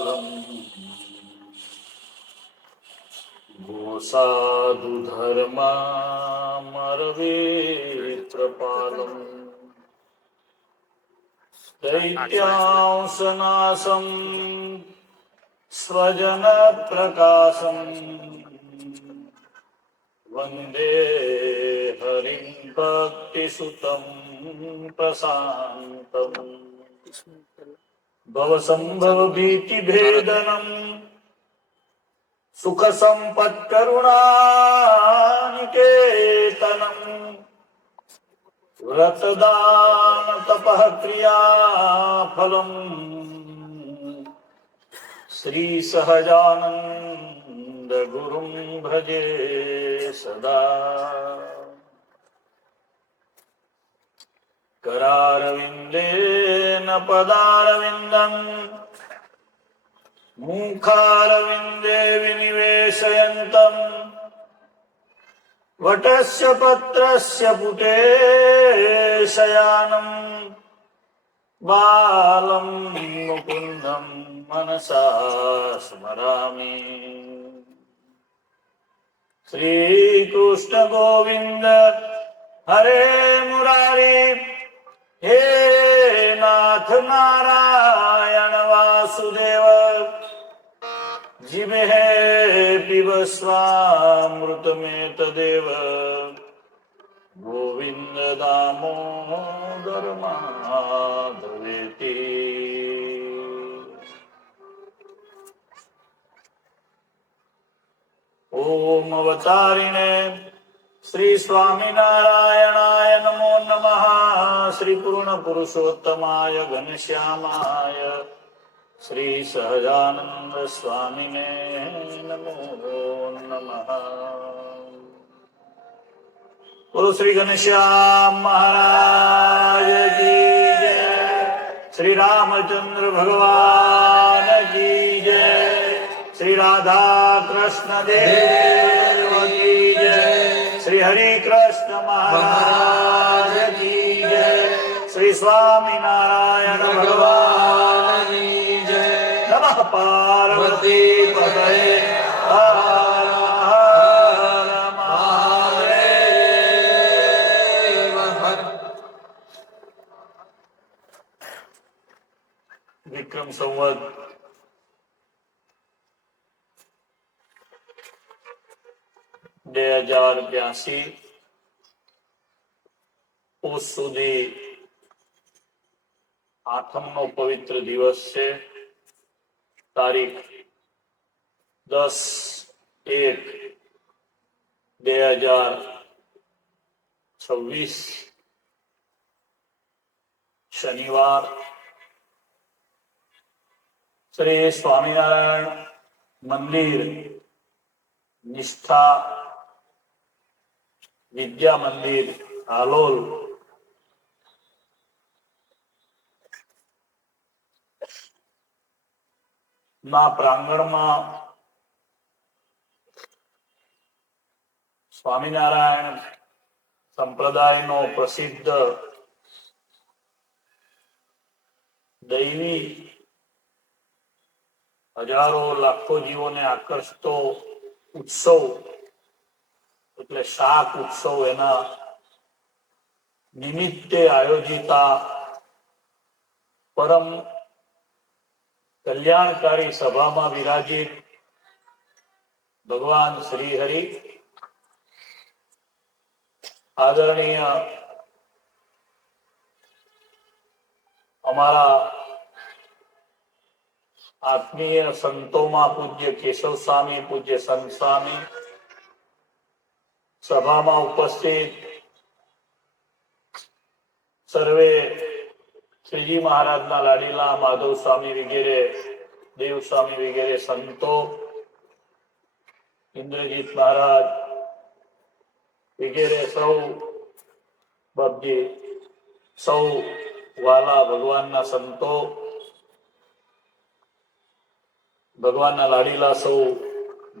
कालम गोसाधु धर्मामरवेत्रपालम दैत्यांसनासं स्वजन प्रकाशम वंदे हरिं भक्तिसुतं प्रशांतम् भवसंभव भीति भेदनम सुख संपत्करुणानिकेतनम व्रतदान तपः क्रिया फलम श्री सहजानंद गुरुं भजे सदा करारविंदेन पदारविंदं मुखारविंदे विनिवेशयन्तं वटस्य पत्रस्य पुटे शयानं बालं मुकुन्दं मनसा स्मरामि। श्रीकृष्ण गोविंद हरे मुरारी हे नाथ नारायण वासुदेव जिह्वे पिब स्वामृतमेतदेव गोविंद दामोदर माधवेति। ओम अवतारिणे श्री स्वामीनारायणाय नमो नमः। श्री पूर्ण पुरुषोत्तमाय घनश्यामाय श्री सहजानंद स्वामिने नमो नमः। बोलो श्री घनश्याम महाराज की जय। श्री रामचंद्र भगवान की जय। श्री राधा कृष्ण देव की जय। श्री हरि कृष्ण महाराज की जय। श्री स्वामी नारायण भगवान की जय। नमः पार्वती पतये हर हर महादेव। विक्रम संवत 2082 પોષ સુધી આઠમનો પવિત્ર દિવસ છે. તારીખ 10/1/2026 શનિવાર. શ્રી સ્વામિનારાયણ મંદિર નિષ્ઠા વિદ્યા મંદિર હાલોલ ના પ્રાંગણમાં સ્વામિનારાયણ સંપ્રદાયનો પ્રસિદ્ધ દૈવી હજારો લાખો જીવોને આકર્ષતો ઉત્સવ એટલે શાક ઉત્સવ એના નિમિત્તે આયોજિતા પરમ કલ્યાણકારી સભામાં વિરાજિત ભગવાન શ્રી હરિ આદરણીય અમારા આત્મીય સંતોમાં પૂજ્ય કેશવ સ્વામી, પૂજ્ય સંત સ્વામી, સભામાં ઉપસ્થિત સર્વે શ્રીજી મહારાજના લાડીલા માધવ સ્વામી વગેરે, દેવ સ્વામી વગેરે સંતો, ઇન્દ્રજીત મહારાજ વગેરે સૌ બાપજી, સૌ વાલા ભગવાનના સંતો, ભગવાનના લાડીલા સૌ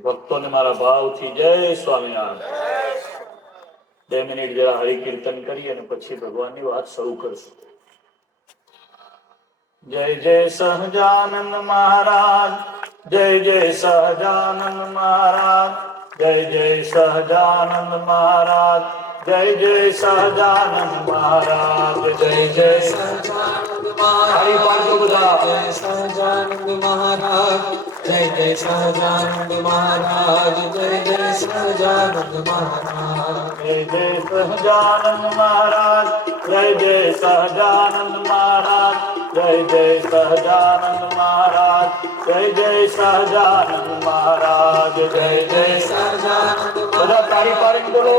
ભક્તોને મારા ભાવથી જય સ્વામિનારાયણ. 2 મિનિટ જરા હરિકીર્તન કરી અને પછી ભગવાનની વાત શરૂ કરશું. જય જય સહજાનંદ મહારાજ, જય જય સહજાનંદ મહારાજ, જય જય સહજાનંદ મહારાજ, જય જય સહજાનંદ મહારાજ, જય જય સહજાનંદ મહારાજ, જય સહજાનંદ મહારાજ, જય જય સહજાનંદ મહારાજ, જય જય સહજાનંદ મહારાજ, જય જય સહજાનંદ મહારાજ, જય જય સહજાનંદ મહારાજ, જય જય સહજાનંદ મહારાજ, જય જય સહજાનંદ મહારાજ, જય જય સહજાનંદ બધા તારી પાડી બોલો.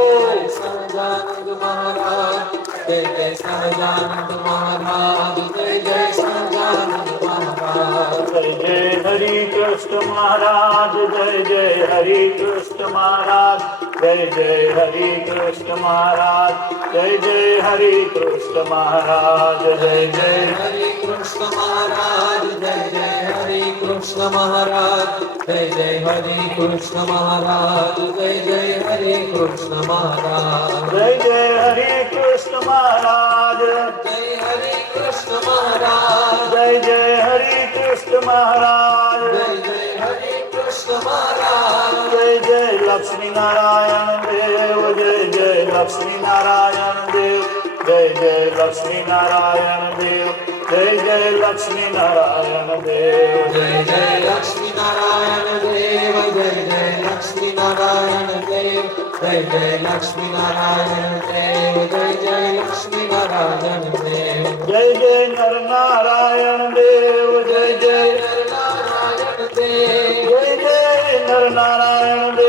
સહજાનંદ મહારાજ, જય જય સહજાનંદ મહારાજ, જય જય સહજાનંદ મહારાજ, જય જય હરિ કૃષ્ણ મહારાજ, જય જય હરિ કૃષ્ણ મહારાજ, જય જય હરિ કૃષ્ણ મહારાજ, જય જય હરિ કૃષ્ણ મહારાજ, જય જય હરે કૃષ્ણ મહારાજ, જય જય હરે કૃષ્ણ મહારાજ, જય જય હરે કૃષ્ણ મહારાજ, જય જય હરે કૃષ્ણ મહારાજ, જય જય હરિ કૃષ્ણ મહારાજ, જય હરે કૃષ્ણ મહારાજ, જય જય હરિ કૃષ્ણ મહારાજ, જય જય હરે કૃષ્ણ મહારાજ, જય જય લક્ષ્મી નારાયણ દેવ, જય જય લક્ષ્મી નારાયણ દેવ, જય જય લક્ષ્મી નારાયણ દેવ, જય જય લક્ષ્મી નારાયણ દેવ, જય જય લક્ષ્મી નારાયણ દેવ, જય જય લક્ષ્મી નારાયણ દેવ, જય જય લક્ષ્મી નારાયણ દેવ, જય જય લક્ષ્મી નારાયણ દેવ, જય જય નર નારાયણ દેવ, જય જય નારાયણ દેવ, જય જય નર નારાયણ દેવ, નારાયણ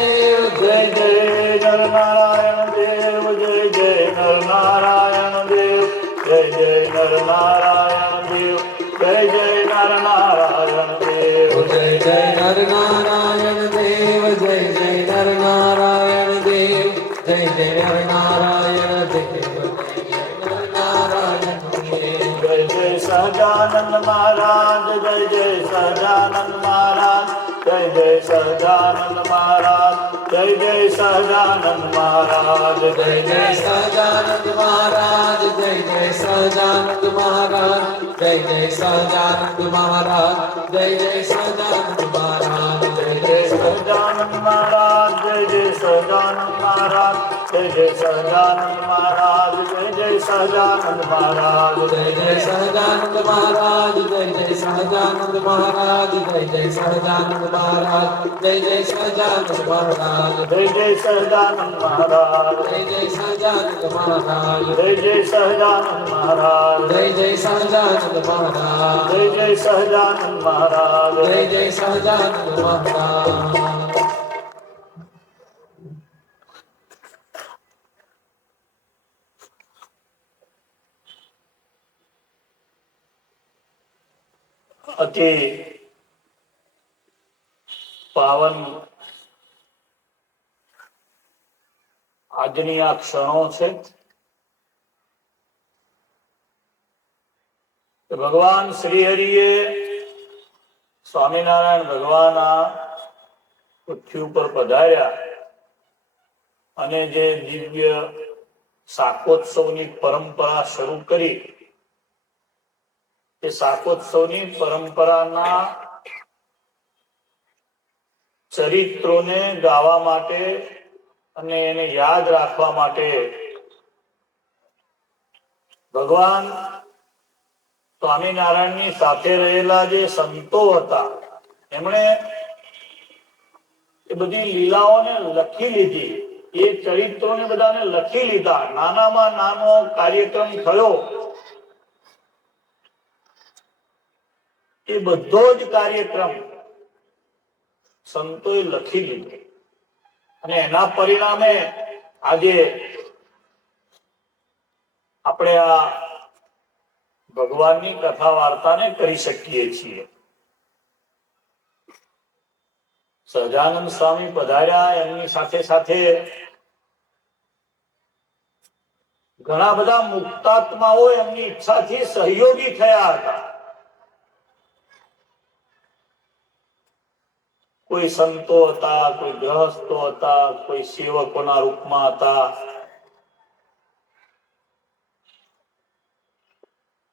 દેવ, જય જય નર નારાયણ દેવ, જય જય નર નારાયણ દેવ, જય જય નર નારાયણ દેવ, જય જય નર નારાયણ દેવ, જય જય નર નારાયણ દેવ, જય જય નર નારાયણ દેવ, જય જય નર નારાયણ દેવ, જય જય નર નારાયણ દેવ, જય જય સહજાનંદ મહારાજ, જય જય સહજાનંદ મહારાજ, જય જય સહજાનંદ મહારાજ, જય જય સહજાનંદ મહારાજ, જય જય જય જય સહજાનંદ મહારાજ, જય જય સહજાનંદ મહારાજ, જય જય સહજાનંદ મહારાજ, જય જય સહજાનંદ મહારાજ, જય જય જય સહજાનંદ મહારાજ, જય જય સહજાનંદ મહારાજ, જય જય સહજાનંદ મહારાજ, જય જય સહજાનંદ મહારાજ, જય જય સહજાનંદ મહારાજ, જય જય સહજાનંદ મહારાજ, જય જય સહજાનંદ મહારાજ, જય જય સહજાનંદ મહારાજ, જય જય સહજાનંદ મહારાજ, જય જય સહજાનંદ મહારાજ, જય જય સહજાનંદ મહારાજ, જય જય સહજાનંદ મહારાજ, જય જય સહજાનંદ મહારાજ, જય જય સહજાનંદ મહારાજ. અતિ પાવન આજની આ ક્ષણો છે કે ભગવાન શ્રી હરિએ સ્વામિનારાયણ ભગવાન આ પૃથ્વી ઉપર પધાર્યા અને જે દિવ્ય શાકોત્સવની પરંપરા શરૂ કરી એ શાકોત્સવની પરંપરાના ચરિત્રોને ગાવા માટે અને એને યાદ રાખવા માટે ભગવાન સ્વામિનારાયણની સાથે રહેલા જે સંતો હતા એમણે એ બધી લીલાઓને લખી લીધી, એ ચરિત્રોને બધાને લખી લીધા. નાનામાં નાનો કાર્યક્રમ થયો એ બધો જ કાર્યક્રમ સંતોએ લખી લીધો અને એના પરિણામે આજે આપણે આ ભગવાનની કથા વાર્તાને કરી શકીએ છીએ. સહજાનંદ સ્વામી પધાર્યા, એમની સાથે સાથે ઘણા બધા મુક્તાત્માઓ એમની ઈચ્છાથી સહયોગી થયા હતા. કોઈ સંતો હતા, કોઈ ગૃહસ્થો હતા, કોઈ સેવકોના રૂપમાં હતા.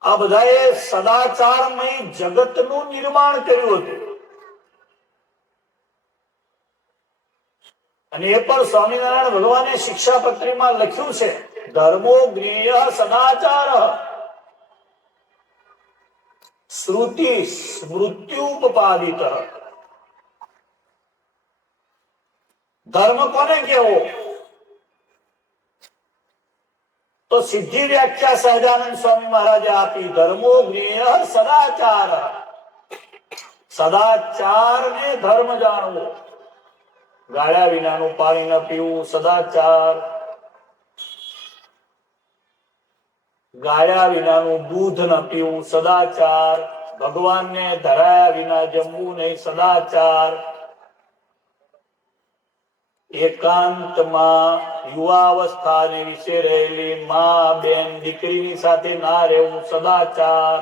આ બધાએ સદાચારમય જગતનું નિર્માણ કર્યું હતું. અને એ પણ સ્વામિનારાયણ ભગવાને શિક્ષાપત્રીમાં લખ્યું છે, ધર્મો જ્ઞેય સદાચાર શ્રુતિ સ્મૃત્યુપપાદિત. ધર્મ કોને કેવો? તો સીધી વ્યાખ્યા સહજાનંદ સ્વામી મહારાજે આપી, ધર્મો જ્ઞેય સદાચાર. સદાચાર ને ધર્મ જાણવો. ગાળ્યા વિનાનું પાણી ન પીવું સદાચાર, ગાળ્યા વિનાનું દૂધ ન પીવું સદાચાર, ભગવાનને ધરાયા વિના જમવું નહીં સદાચાર, એકાંતમાં યુવાવસ્થાને વિશે રહેલી માં બેન દીકરીની સાથે ના રહેવું સદાચાર,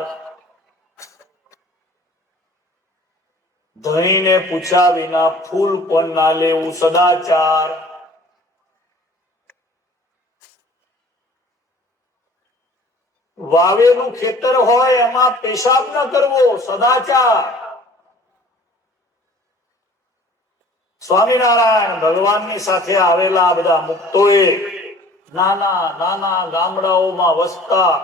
ધણીને પૂછ્યા વિના ફૂલ પણ ના લેવું સદાચાર, વાવેલું ખેતર હોય એમાં પેશાબ ન કરવો સદાચાર. સ્વામિનારાયણ ભગવાનની સાથે આવેલા બધા મુક્તોએ નાના નાના ગામડાઓમાં વસતા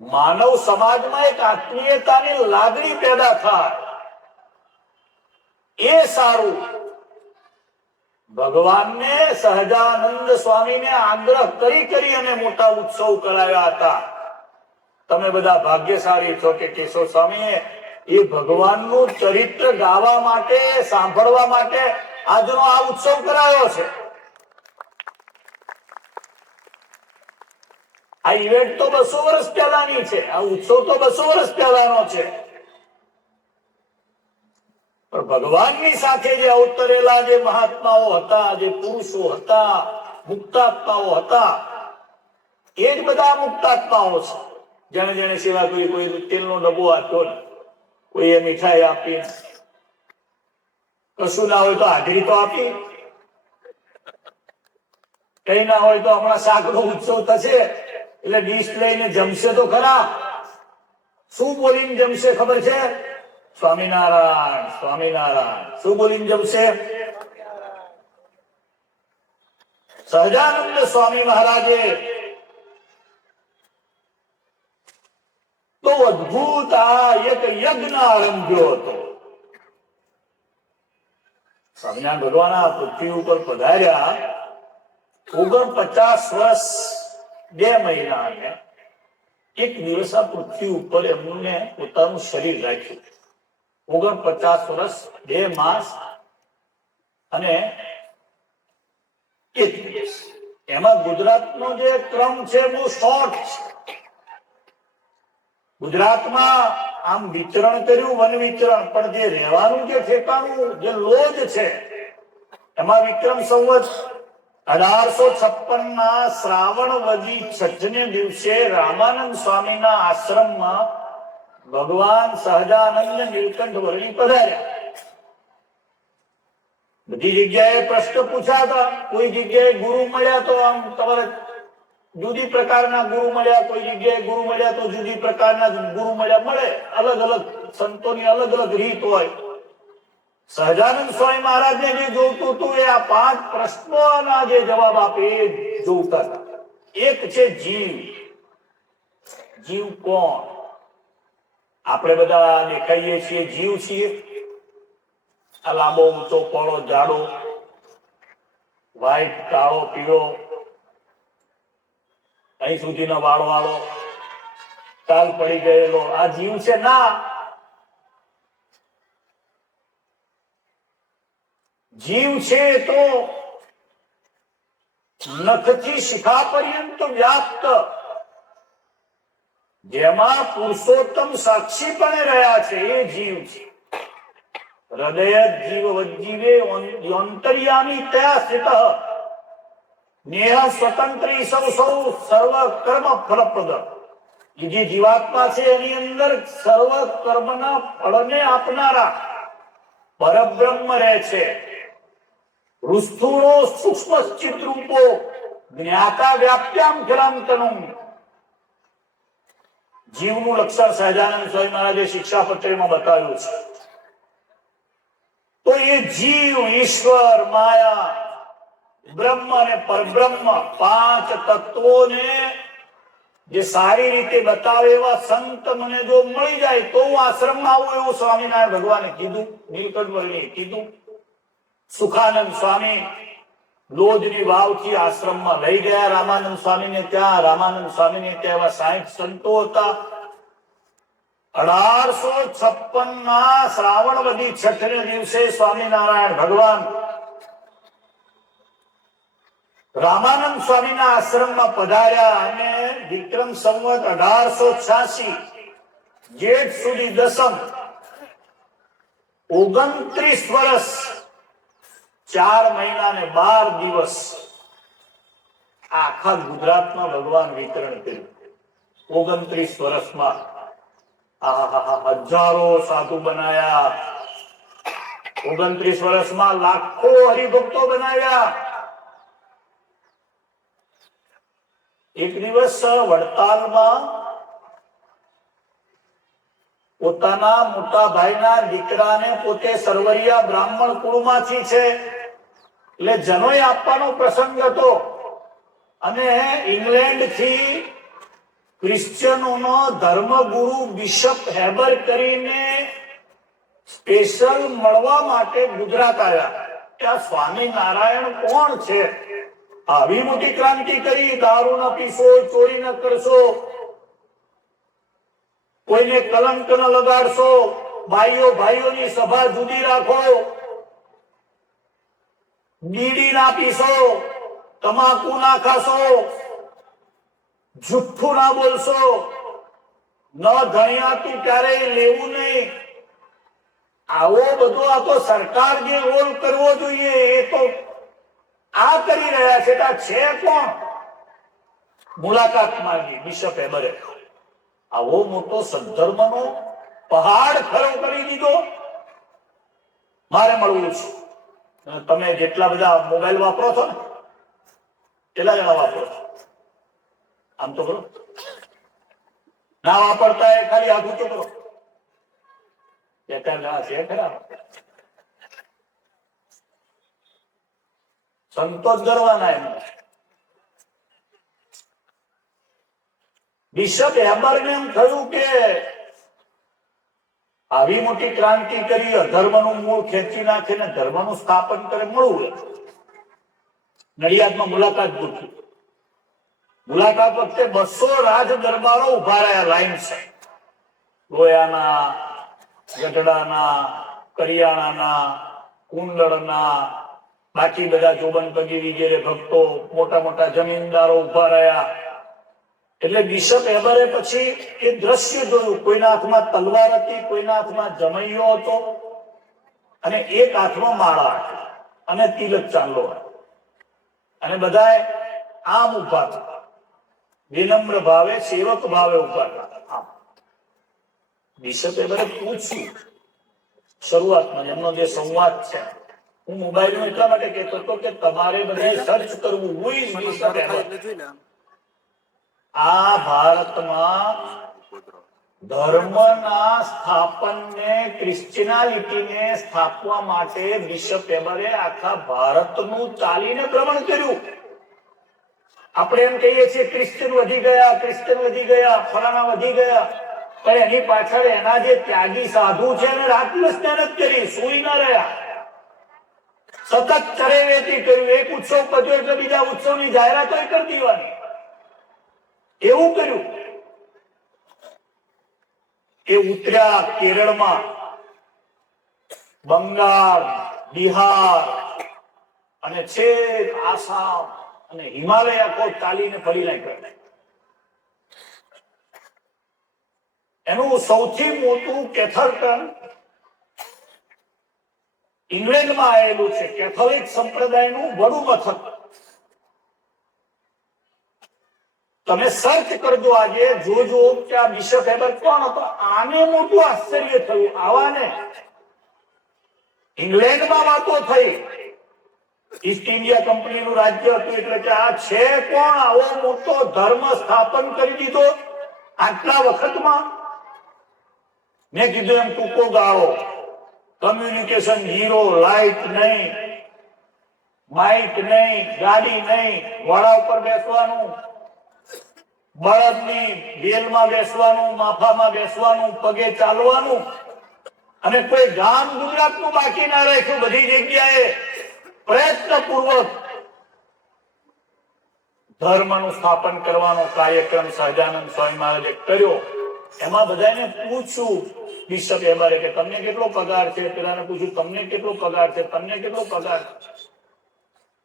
માનવ સમાજમાં એક આત્મીયતાની લાગણી પેદા થાય એ સારું. ભગવાનને સહજાનંદ સ્વામીને આગ્રહ કરી અને મોટા ઉત્સવ કરાવ્યા હતા. તમે બધા ભાગ્યશાળી છો કે કેશવ સ્વામીએ એ ભગવાનનું ચરિત્ર ગાવા માટે, સાંભળવા માટે આજનો આ ઉત્સવ કરાયો છે. આ ઇવેન્ટ તો 200 વર્ષ પહેલાની છે, આ ઉત્સવ તો 200 વર્ષ પહેલાનો છે. પણ ભગવાનની સાથે જે અવતરેલા જે મહાત્માઓ હતા, જે પુરુષો હતા, મુક્તાત્માઓ હતા, એ જ બધા મુક્તાત્માઓ છે. જેને જેને સેવા કરી, કોઈ તેલનો ડબ્બો આપ્યો, કોઈએ મીઠાઈ આપી, કશું ના હોય તો હાજરી તો આપી, કઈ ના હોય તો હમણાં શાકનો ઉત્સવ થશે એટલે ડીશ લઈને જમશે તો ખરા. શું બોલીને જમશે ખબર છે? સ્વામિનારાયણ સ્વામિનારાયણ. શું બોલીને જમશે? સહજાનંદ સ્વામી મહારાજે તો અદભુત આ એક યજ્ઞ આરંભ્યો હતો. સ્વામિનારાયણ ભગવાન આ પૃથ્વી ઉપર પધાર્યા 49 વર્ષ 2 મહિના અને 1 દિવસ આ પૃથ્વી ઉપર એમને પોતાનું શરીર રાખ્યું. 49 વર્ષ 2 માસ અને 1 દિવસ. એમાં ગુજરાતનો જે ક્રમ છે બહુ શોર્ટ છે. ગુજરાતમાં આમ વિચરણ કર્યું, વન વિચરણ, પણ જે રહેવાનું જે ઠેકાણું, જે લોજ છે, એમાં વિક્રમ સંવત 1856 ના શ્રાવણ વદી 6ને દિવસે રામાનંદ સ્વામીના આશ્રમમાં ભગવાન સહજાનંદ નીલકંઠ વર્ણી પધાર્યા. બધી જગ્યાએ પ્રશ્ન પૂછ્યા હતા. કોઈ જગ્યાએ ગુરુ મળ્યા તો આમ તમારે જુદી પ્રકારના ગુરુ મળ્યા, કોઈ જગ્યાએ ગુરુ મળ્યા તો જુદી પ્રકારના ગુરુ મળ્યા. મળે, અલગ અલગ સંતોની અલગ અલગ રીત હોય. સહજાનંદ સ્વામી મહારાજને જે જોતું હતું એ આ 5 પ્રશ્નોના જે જવાબ આપે એ જોતા હતા. એક છે જીવ. જીવ કોણ? આપણે બધા દેખાઈએ છીએ જીવ છીએ. આ લાંબો ઊંચો પહોળો જાડો, વ્હાઈટ, કાળો, પીળો, અહીં સુધીનો વાળ વાળો, તાલ પડી ગયેલો, આ જીવ છે? ના. જીવ છે તો નખથી શિખા પર્યંત વ્યાપ્ત, જેમાં પુરુષોત્તમ સાક્ષીપણે રહ્યા છે એ જીવ છે. હૃદય જીવ વજીવે યોંતર્યામી તયા સ્થિત નેહ સ્વતંત્ર સૌ સર્વ કર્મ ફલપ્રદ. એ જે જીવાત્મા છે એની અંદર સર્વ કર્મના ફળને આપનારા પરબ્રહ્મ રહે છે. સ્થૂળો સૂક્ષ્મ ચિત્રૂપો જ્ઞાતા વ્યાપ્યામ ખિલાંતનમ. જીવનું લક્ષણ સહજાનંદ સ્વામી મહારાજે શિક્ષાપત્રીમાં બતાવ્યું છે. તો એ જીવ, ઈશ્વર, માયા, બ્રહ્મ અને પરબ્રહ્મ પાંચ તત્વોને જે સારી રીતે બતાવે એવા સંત મને જો મળી જાય તો હું આશ્રમમાં આવું, એવું સ્વામિનારાયણ ભગવાને કીધું. નીલકંઠવર્ણીએ કીધું. સુખાનંદ સ્વામી લોધની વાવથી આશ્રમમાં લઈ ગયા રામાનંદ સ્વામીને ત્યાં. રામાનંદ સ્વામીને ત્યાં એવા 60 સંતો હતા. 1856 શ્રાવણ વદી છઠને દિવસે સ્વામિનારાયણ ભગવાન રામાનંદ સ્વામીના આશ્રમમાં પધાર્યા અને વિક્રમ સંવત 1886 જેઠ સુધી દસમ 29 વર્ષ 4 મહિના ને 12 દિવસ આખા ગુજરાતમાં ભગવાન વિતરણ કર્યું. 29 વર્ષમાં હજારો સાધુ બનાયા. 29 વર્ષમાં લાખો હરિભક્તો બનાવ્યા. એક દિવસ વડતાલમાં પોતાના મોટા ભાઈના દીકરાને, પોતે સરવરિયા બ્રાહ્મણ કુળમાંથી છે એટલે જનોય આપવાનો પ્રસંગ હતો અને ઇંગ્લેન્ડ થી ક્રિશ્ચિયનોનો ધર્મગુરુ બિશપ હેબર કરીને સ્પેશિયલ મળવા માટે ગુજરાત આવ્યા. ત્યાં સ્વામિનારાયણ કોણ છે? આવી મોટી ક્રાંતિ કરી. દારૂ ન પીશો, ચોરી ન કરશો, કોઈને કલંક ન લગાડશો, ભાઈઓ ભાઈઓની સભા જુદી રાખો, બીડી ના પીશો, તમાકુ ના ખાશો, જુઠ્ઠું ના બોલશો, ન ધણિયાતું ક્યારેય લેવું નહીં. આવો બધો આ તો સરકાર જે રોલ કરવો જોઈએ એ તો આ કરી રહ્યા છે. છે કોણ? મુલાકાત માંગી બિશપ હેબરે. આવો મોટો સદ્ધર્મનો પહાડ ખરો કરી દીધો. મારે મળવું છે. તમે જેટલા બધા મોબાઈલ વાપરો છો ને, કેટલા જણા વાપરો છો? આમ તો કરો. ના વાપરતા એ ખાલી હાથ ઊંચો કરો. છે ખરા સંતોષ કરવાના એમ. બિશપ હેબરને એમ થયું કે આવી મોટી ક્રાંતિ કરી, અધર્મનું મૂળ ખેંચી નાખે ને ધર્મનું સ્થાપન કરે, મળવું. નડિયાદમાં મુલાકાત ગોઠવી. મુલાકાત વખતે 200 રાજ દરબારો ઉભા રહ્યા લાઈન છે. લોયાના, ગઢડાના, કરિયાણાના, કુંડળના, બાકી બધા જોબનપગી વગેરે ભક્તો, મોટા મોટા જમીનદારો ઉભા રહ્યા. એટલે બિશપ હેબરે પછી એ દ્રશ્ય જોયું. કોઈના હાથમાં તલવાર હતી, કોઈના હાથમાં જમૈયો હતો અને એક હાથમાં માળા હતી અને તિલક ચાંદલો હતો અને બધા આમ ઉભા હતા, વિનમ્ર ભાવે, સેવક ભાવે ઉભા હતા. બિશપ હેબરે પૂછ્યું શરૂઆતમાં એમનો જે સંવાદ છે, હું મોબાઈલ નું એટલા માટે કહેતો હતો કે તમારે બધા સર્ચ કરવું. આ ભારતમાં ધર્મના સ્થાપનને, ક્રિશ્ચિયાનિટીને સ્થાપવા માટે બિશપ હેબરે આખા ભારતનું ચાલીને ભ્રમણ કર્યું. આપણે એમ કહીએ છીએ ક્રિશ્ચિયન વધી ગયા, ક્રિશ્ચિયન વધી ગયા, ફલાણા વધી ગયા, પણ એની પાછળ એના જે ત્યાગી સાધુ છે એને રાત દિવસ મહેનત કરી, સુઈ ન રહ્યા, સતત ચરેવેતી કર્યું. એક ઉત્સવ પત્યો એટલે બીજા ઉત્સવની જાહેરાતો કરી દેવાની, એવું કર્યું. એ ઉતર્યા કેરળમાં, બંગાળ, બિહાર અને છેક આસામ અને હિમાલય આખો ચાલીને ફરી નાખ્યો. એનું સૌથી મોટું કેથર્ટન ઇંગ્લેન્ડમાં આવેલું છે. કેથોલિક સંપ્રદાયનું વડું મથક. તમે સર્ચ કરજો આજે, જોજો કે આ બિશપ હેબર કોણ હતો. આને મોટું આશ્ચર્ય થયું. આવાને ઇંગ્લેન્ડમાં વાતો થઈ. ઈસ્ટ ઇન્ડિયા કંપનીનું રાજ્ય હતું એટલે કે આ છે કોણ? આવો મોટો ધર્મ સ્થાપન કરી દીધો. આટલા વખતમાં મેં કીધું એમ ટૂંકો ગાળો, કમ્યુનિકેશન ઝીરો, લાઇટ નહીં, બાઇક નહીં, ગાડી નહીં, ઘોડા ઉપર બેસવાનું, બળદની વેલમાં બેસવાનું, માફામાં બેસવાનું, પગે ચાલવાનું, અને કોઈ ગામ ગુજરાતનું બાકી ના રાખ્યું. બધી જગ્યાએ પ્રયત્નપૂર્વક ધર્મનું સ્થાપન કરવાનો કાર્યક્રમ સહજાનંદ સ્વામી મહારાજે કર્યો. એમાં બધાને પૂછ્યું બિશપ એબારે કે તમને કેટલો પગાર છે, પેલાને પૂછ્યું તમને કેટલો પગાર છે, તમને કેટલો પગાર છે.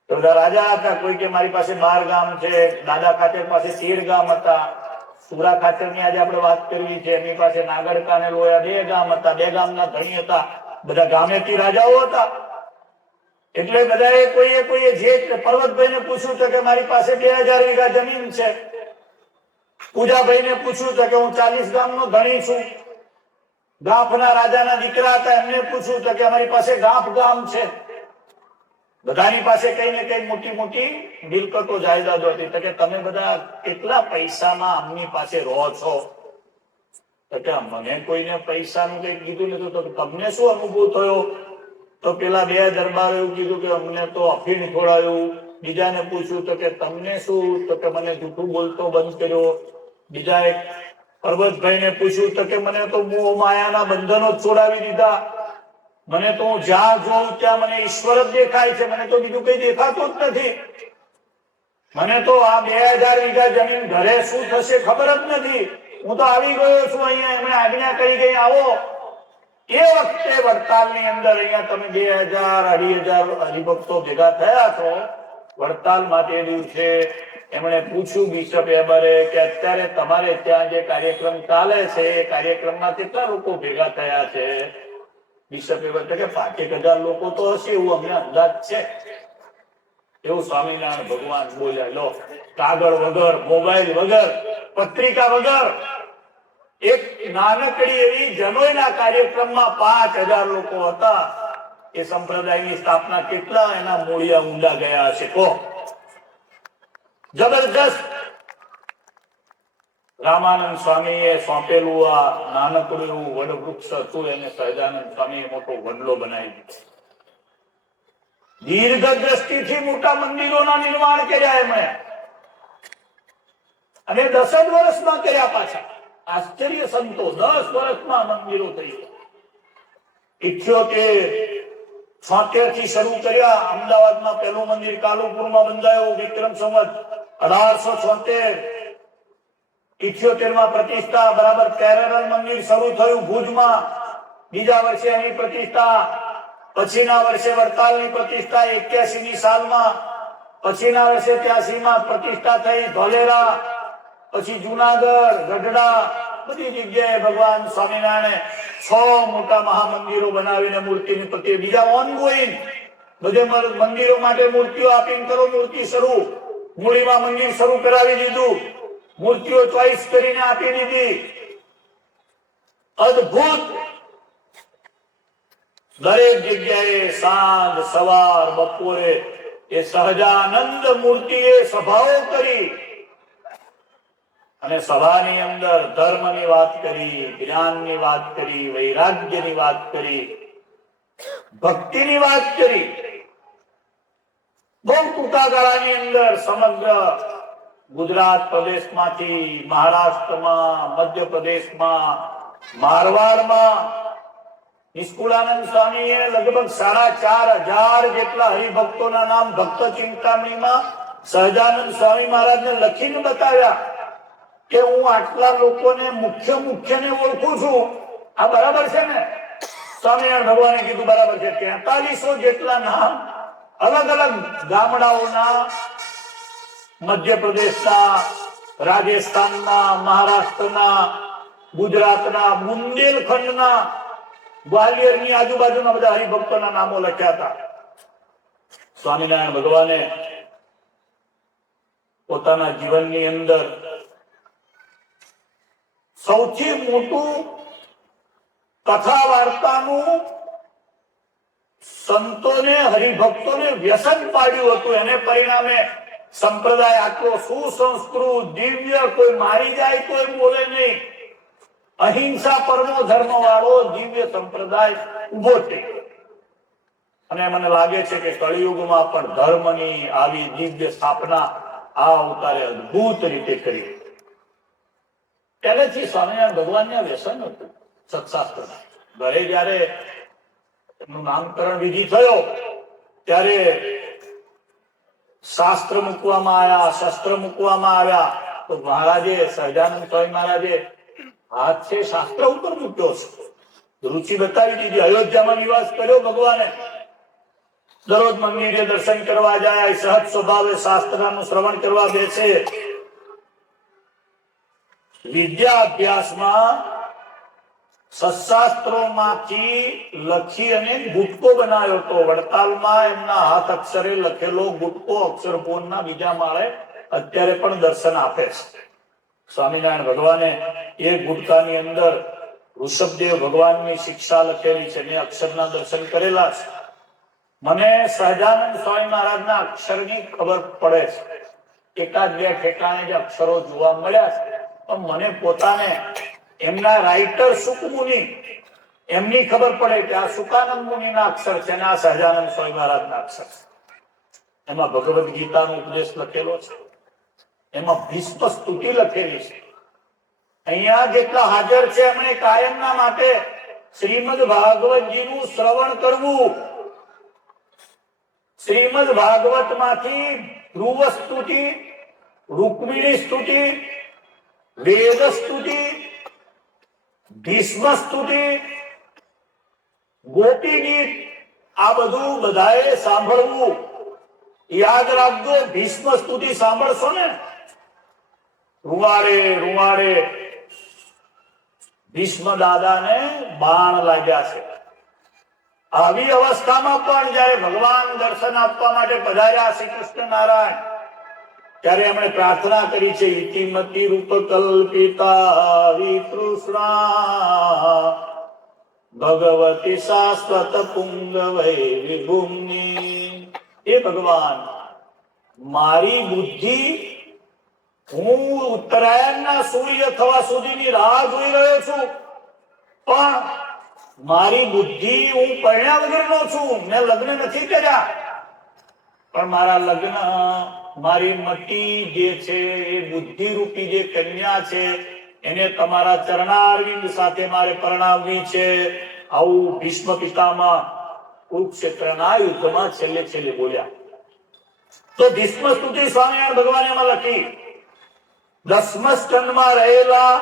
તો બધા રાજા હતા. કોઈ કે મારી પાસે 12 ગામ છે, દાદા ખાચર પાસે 13 ગામ હતા, સુરા ખાચર ની આજે આપણે વાત કરવી છે, એમની પાસે નાગરકા ને લોયા 2 ગામ હતા, 2 ગામના ધણી હતા. બધા ગામેથી રાજાઓ હતા. એટલે બધાએ કોઈએ જે પર્વતભાઈ ને પૂછ્યું તો કે મારી પાસે 2000 વીઘા જમીન છે. પૂજાભાઈ ને પૂછ્યું તો કે હું 40 ગામનો ધણી છું. ગાફના રાજાના દીકરા હતા, એમને પૂછ્યું તો કે અમારી પાસે ગાફ ગામ છે. બધાની પાસે કઈ ને કઈ મોટી મોટી મિલકતો જાયદાદો હતી. તો કે તમે બધા કેટલા પૈસામાં અમની પાસે રહો છો? તો કે મને કોઈને પૈસાનું કઈ કીધું નથી. તો તમને શું અનુભવ થયો? તો પેલા 2 દરબારો એવું કીધું કે અમને તો અફીણ ખોડાયું. બીજાને પૂછ્યું તો કે તમને શું? તો કે મને જૂઠું બોલતો બંધ કર્યો. બીજા એક પર્વતભાઈ ને પૂછ્યું તો કે મને તો મોહ માયાના બંધનો છોડાવી દીધા. મને તો હું જ્યાં જોઉં ત્યાં મને ઈશ્વર જ દેખાય છે, મને તો બીજું કઈ દેખાતું જ નથી. મને તો આ 2000 વીઘા જમીન ઘરે શું થશે ખબર જ નથી. હું તો આવી ગયો છું અહીંયા, એમણે આજ્ઞા કરી ગઈ આવો. એ વખતે વડતાલની અંદર અહીંયા તમે 2000-2500 હરિભક્તો ભેગા થયા છો. વડતાલમાં તે દિવસે એમણે પૂછ્યું બિશપ એબરે કે અત્યારે તમારે ત્યાં જે કાર્યક્રમ ચાલે છે એ કાર્યક્રમમાં કેટલા લોકો ભેગા થયા છે? બિશપ એબર કે 5000 લોકો તો હશે એવું અમને અંદાજ છે. એવું સ્વામિનારાયણ ભગવાન બોલ્યા. લો, કાગળ વગર, મોબાઈલ વગર, પત્રિકા વગર એક નાનકડી એવી જનોઈના કાર્યક્રમમાં 5000 લોકો હતા. એ સંપ્રદાયની સ્થાપના કેટલા એના મૂળિયા ઊંડા ગયા હશે કહો. જબરજસ્ત રામાનંદ સ્વામીએ સોંપેલું આ નાનકડું એવું વડવૃક્ષ હતું, એને સહજાનંદ સ્વામીએ મોટો વડલો બનાવી દીધો. દીર્ઘ દ્રષ્ટિથી મોટા મંદિરોના નિર્માણ કર્યા એમણે, અને 10 જ વર્ષમાં કર્યા પાછા. આશ્ચર્ય સંતો 10 વર્ષમાં મંદિરો થઈ ગયા. 78-76 થી શરૂ કર્યા. અમદાવાદમાં પહેલું મંદિર કાલુપુરમાં બંધાયું વિક્રમ સંવત 1876. 78માં પ્રતિષ્ઠા, બરાબર પેરેલલ મંદિર શરૂ થયું ભુજમાં. બીજા વર્ષે એની પ્રતિષ્ઠા, પછીના વર્ષે વડતાલની પ્રતિષ્ઠા 81ની સાલમાં, પછીના વર્ષે 83માં પ્રતિષ્ઠા થઈ ધોલેરા, પછી જુનાગઢ, ગઢડા, બધી જગ્યાએ ભગવાન સ્વામિનારાયણે 6 મોટા મહામંદિરો બનાવીને મૂર્તિની પ્રતિ બીજા ઓનગોઈંગ બધે મંદિરો માટે મૂર્તિઓ આપીને કરો મૂર્તિ શરૂ. મૂળીમાં મંદિર શરૂ કરાવી દીધું, મૂર્તિઓ ચોઈસ કરીને આપી દીધી. અદ્ભુત. દરેક જગ્યાએ સાંજ, સવાર, બપોરે એ સહજાનંદ મૂર્તિએ સભાઓ કરી અને સભાની અંદર ધર્મની વાત કરી, જ્ઞાનની વાત કરી, વૈરાગ્યની વાત કરી, ભક્તિની વાત કરી. બહુ ટૂંકા ગાળાની અંદર સમગ્ર ગુજરાત પ્રદેશમાંથી મહારાષ્ટ્રમાં, મધ્યપ્રદેશમાં, મારવાડમાં નિષ્કુળાનંદ સ્વામીએ લગભગ 4500 જેટલા હરિભક્તોના નામ ભક્ત ચિંતામણીમાં સહજાનંદ સ્વામી મહારાજને લખીને બતાવ્યા કે હું આટલા લોકોને મુખ્યને ઓળખું છું. આ બરાબર છે ને? સ્વામિનારાયણ ભગવાને કીધું બરાબર છે. 4300 જેટલા નામ અલગ અલગ ગામડાઓના, મધ્યપ્રદેશના, રાજસ્થાનના, મહારાષ્ટ્રના, ગુજરાતના, બુંદેલખંડના, ગ્વાલિયરની આજુબાજુના બધા હરિભક્તોના નામો લખ્યા હતા. સ્વામિનારાયણ ભગવાને પોતાના જીવનની અંદર સૌથી મોટું કથા વાર્તાનું સંતોને, હરિભક્તોને વ્યસન પાડ્યું હતું. એને પરિણામે સંપ્રદાય આટલો સુસંસ્કૃત દિવ્ય, કોઈ મારી જાય તો એ બોલે નહીં, અહિંસા પરમો ધર્મ વાળો દિવ્ય સંપ્રદાય ઉભો છે. અને મને લાગે છે કે કળિયુગમાં પણ ધર્મની આવી દિવ્ય સ્થાપના આ અવતારે અદભુત રીતે કરી. પહેલેથી સ્વામિનારાયણ ભગવાનને વ્યસન હતું સત્શાસ્ત્રના. ઘરે જયારે એમનું નામકરણ વિધિ થયો ત્યારે શાસ્ત્ર મૂકવામાં આવ્યા, શસ્ત્ર મૂકવામાં આવ્યા, તો મહારાજે સહજાનંદ સ્વામી મહારાજે હાથ છે શાસ્ત્ર ઉપર મૂક્યો છે, રુચિ બતાવી દીધી. અયોધ્યામાં નિવાસ કર્યો ભગવાને. દરરોજ મંદિરે દર્શન કરવા જાય, સહજ સ્વભાવે શાસ્ત્રનું શ્રવણ કરવા બેસે. વિદ્યા અભ્યાસમાં સત્શાસ્ત્રોમાંથી લખી અને ગુટકો બનાવ્યો હતો. વડતાલમાં એમના હાથ અક્ષરે લખેલો ગુટકો અક્ષરભુવનના બીજા માળે અત્યારે પણ દર્શન આપે છે. સ્વામિનારાયણ ભગવાને એ ગુટકાની અંદર ઋષભદેવ ભગવાનની શિક્ષા લખેલી છે, મેં અક્ષરના દર્શન કરેલા છે. મને સહજાનંદ સ્વામી મહારાજના અક્ષરની ખબર પડે છે. એકાદ બે ઠેકાણે જે અક્ષરો જોવા મળ્યા છે, પણ મને પોતાને એમના રાઇટર સુકમુનિ એમની ખબર પડે કે આ સુકાનંદ મુનિના અક્ષર છે અને આ સહજાનંદ સ્વામી મહારાજના અક્ષર છે. એમાં ભગવદ ગીતાનો ઉપદેશ લખેલો છે, એમાં ભીષ્મ સ્તુતિ લખેલી છે. અહીંયા જેટલા હાજર છે એમણે કાયમના માટે શ્રીમદ ભાગવતજીનું શ્રવણ કરવું. શ્રીમદ ભાગવત માંથી ધ્રુવ સ્તુતિ, રૂકમિણી સ્તુતિ, વેદ સ્તુતિ, ભીષ્મ સ્તુતિ, ગોપી ગીત, આ બધું બધાએ સાંભળવું. યાદ રાખજો, ભીષ્મ સ્તુતિ સાંભળશો ને રૂવાડે રૂવાડે ભીષ્મ દાદાને બાણ લાગ્યા છે. આવી અવસ્થામાં પણ જયારે ભગવાન દર્શન આપવા માટે પધાર્યા શ્રી કૃષ્ણ નારાયણ, ત્યારે એમણે પ્રાર્થના કરી છે, ઇતિમતિ રૂપ કલ્પિતા વિતૃષ્ણા ભગવતી શાશ્વત પુંગવૈ વિભુમ્ની. એ ભગવાન, મારી બુદ્ધિ, હું ઉત્તરાયણના સૂર્ય થવા સુધીની રાહ જોઈ રહ્યો છું, પણ મારી બુદ્ધિ, હું પરણ્યા વગરનો છું, મેં લગ્ન નથી કર્યા, પણ મારા લગ્ન, મારી મટી જે છે એ બુદ્ધિ રૂપી જે કન્યા છે એને તમારા ચરણારવિંદ સાથે મારે પરણાવવી છે. આવું ભીષ્મ પિતામહ કુરુક્ષેત્રના યુદ્ધમાં છેલ્લે છેલ્લે બોલ્યા. તો ભીષ્મ સ્તુતિ સ્વામિનારાયણ ભગવાને એમાં લખી. 10મા સ્કંદમાં રહેલા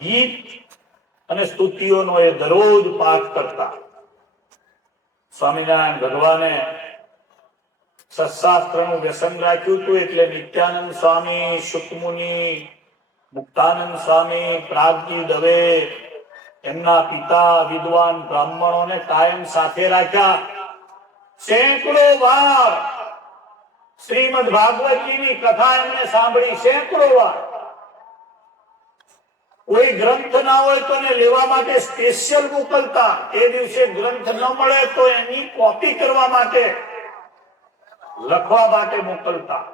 ગીત અને સ્તુતિઓનો એ દરરોજ પાઠ કરતા. સ્વામિનારાયણ ભગવાને સત્શાસ્ત્રનું વ્યસન રાખ્યું હતું, એટલે નિત્યાનંદ સ્વામી, શુકમુનિ, મુક્તાનંદ સ્વામી, પ્રાગજી દવે, એમના પિતા વિદ્વાન બ્રાહ્મણોને કાયમ સાથે રાખ્યા. સેંકડો વાર શ્રીમદ ભાગવતજીની કથા એમણે સાંભળી, સેંકડો વાર. કોઈ ગ્રંથ ના હોય તો એને લેવા માટે સ્પેશિયલ મોકલતા. એ દિવસે ગ્રંથ ન મળે તો એની કોપી કરવા માટે, લખવા માટે મોકલતા.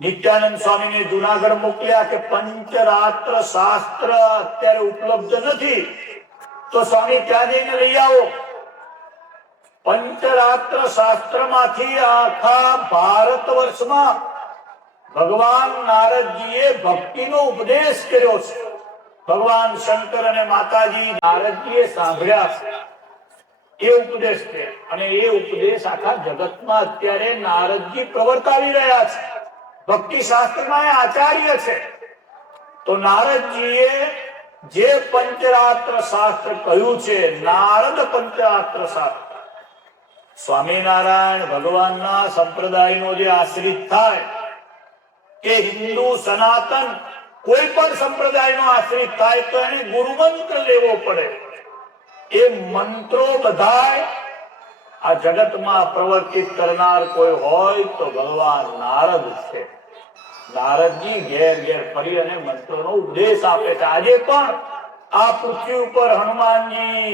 નિત્યાનંદ સ્વામીને જુનાગઢ મોકલ્યા કે પંચરાત્ર શાસ્ત્ર અત્યારે ઉપલબ્ધ નથી, તો સ્વામી ત્યાં જઈને લઈ આવો. પંચરાત્ર શાસ્ત્ર માંથી આખા ભારત વર્ષમાં ભગવાન નારદજીએ ભક્તિનો ઉપદેશ કર્યો છે. ભગવાન શંકર અને માતાજી નારદજીએ સાંભળ્યા છે એ ઉપદેશ છે, અને એ ઉપદેશ આખા જગતમાં અત્યારે નારદજી પ્રવર્તાવી રહ્યા છે. ભક્તિ શાસ્ત્રમાં એ આચાર્ય છે. તો નારદજીએ જે પંચરાત્ર શાસ્ત્ર કહ્યું છે, નારદ પંચરાત્ર શાસ્ત્ર, સ્વામિનારાયણ ભગવાનના સંપ્રદાયનો જે આશ્રિત થાય, કે હિન્દુ સનાતન કોઈ પણ સંપ્રદાયનો આશ્રિત થાય તો એને ગુરુમંત્ર લેવો પડે. એ મંત્રો બધાય આ જગતમાં પ્રવર્તિત કરનાર કોઈ હોય તો ભગવાન નારદ છે. નારદજી ઘેર ઘેર ફરી અને મંત્રોનો ઉપદેશ આપે છે. આજે પણ આ પૃથ્વી ઉપર હનુમાનજી,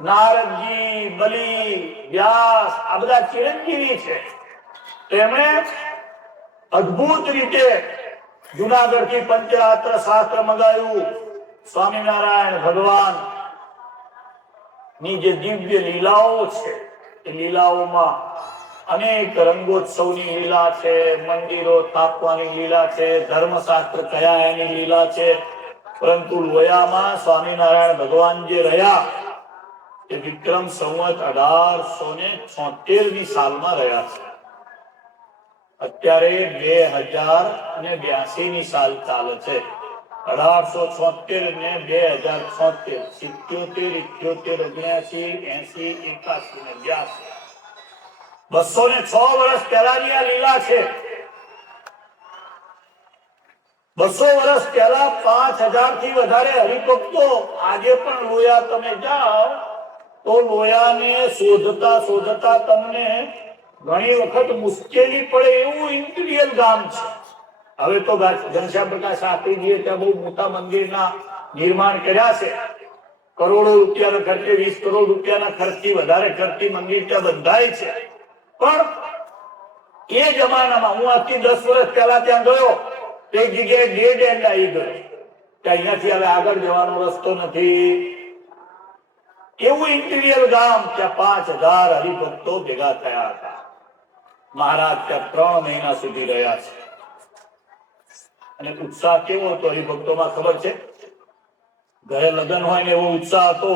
નારદજી, બલિ, વ્યાસ, આ બધા ચિરંજીવી છે. તેમણે અદ્ભુત રીતે જુનાગઢ થી પંચરાત્ર શાસ્ત્ર મંગાવ્યું. સ્વામિનારાયણ ભગવાન ની જે દિવ્ય લીલાઓ છે એ લીલાઓમાં અનેક રંગોત્સવની લીલા છે, મંદિરો સ્થાપવાની લીલા છે, ધર્મશાસ્ત્ર કયા એની લીલા છે. પરંતુ લોયામાં સ્વામિનારાયણ ભગવાન જે રહ્યા એ વિક્રમ સંવત 1876 સાલમાં રહ્યા છે. અત્યારે 2082 સાલ ચાલે છે. 1876 ને 2076, 77, 78, 79, 80, 81 ને 82, 206 વર્ષ પહેલાની આ લીલા છે. 200 વર્ષ પહેલા 5000 થી વધારે હરિભક્તો. આજે પણ લોયા તમે જાઓ તો લોયાને શોધતા તમને ઘણી વખત મુશ્કેલી પડે એવું ઇન્ટિરિયર ગામ છે. હવે તો ઘનશ્યામ પ્રકાશ શાસ્ત્રીજીએ ત્યાં બહુ મોટા મંદિરના નિર્માણ કર્યા છે. કરોડો રૂપિયાના ખર્ચે, 20 કરોડ રૂપિયાના ખર્ચથી વધારે ખર્ચથી મંદિર ત્યાં બંધાય છે. પણ એ જમાનામાં હું આજથી 10 વર્ષ પહેલા ત્યાં ગયો, એક જગ્યાએ ડેડ એન્ડ આવી ગયો કે અહીંયાથી હવે આગળ જવાનો રસ્તો નથી. એવું ઇન્ટિરિયર ગામ. ત્યાં 5000 હરિભક્તો ભેગા થયા હતા. મહારાજ ત્યાં 3 મહિના સુધી રહ્યા છે. અને ઉત્સાહ કેવો હતો હરિભક્તોમાં ખબર છે? ઘરે લગ્ન હોય ને એવો ઉત્સાહ હતો.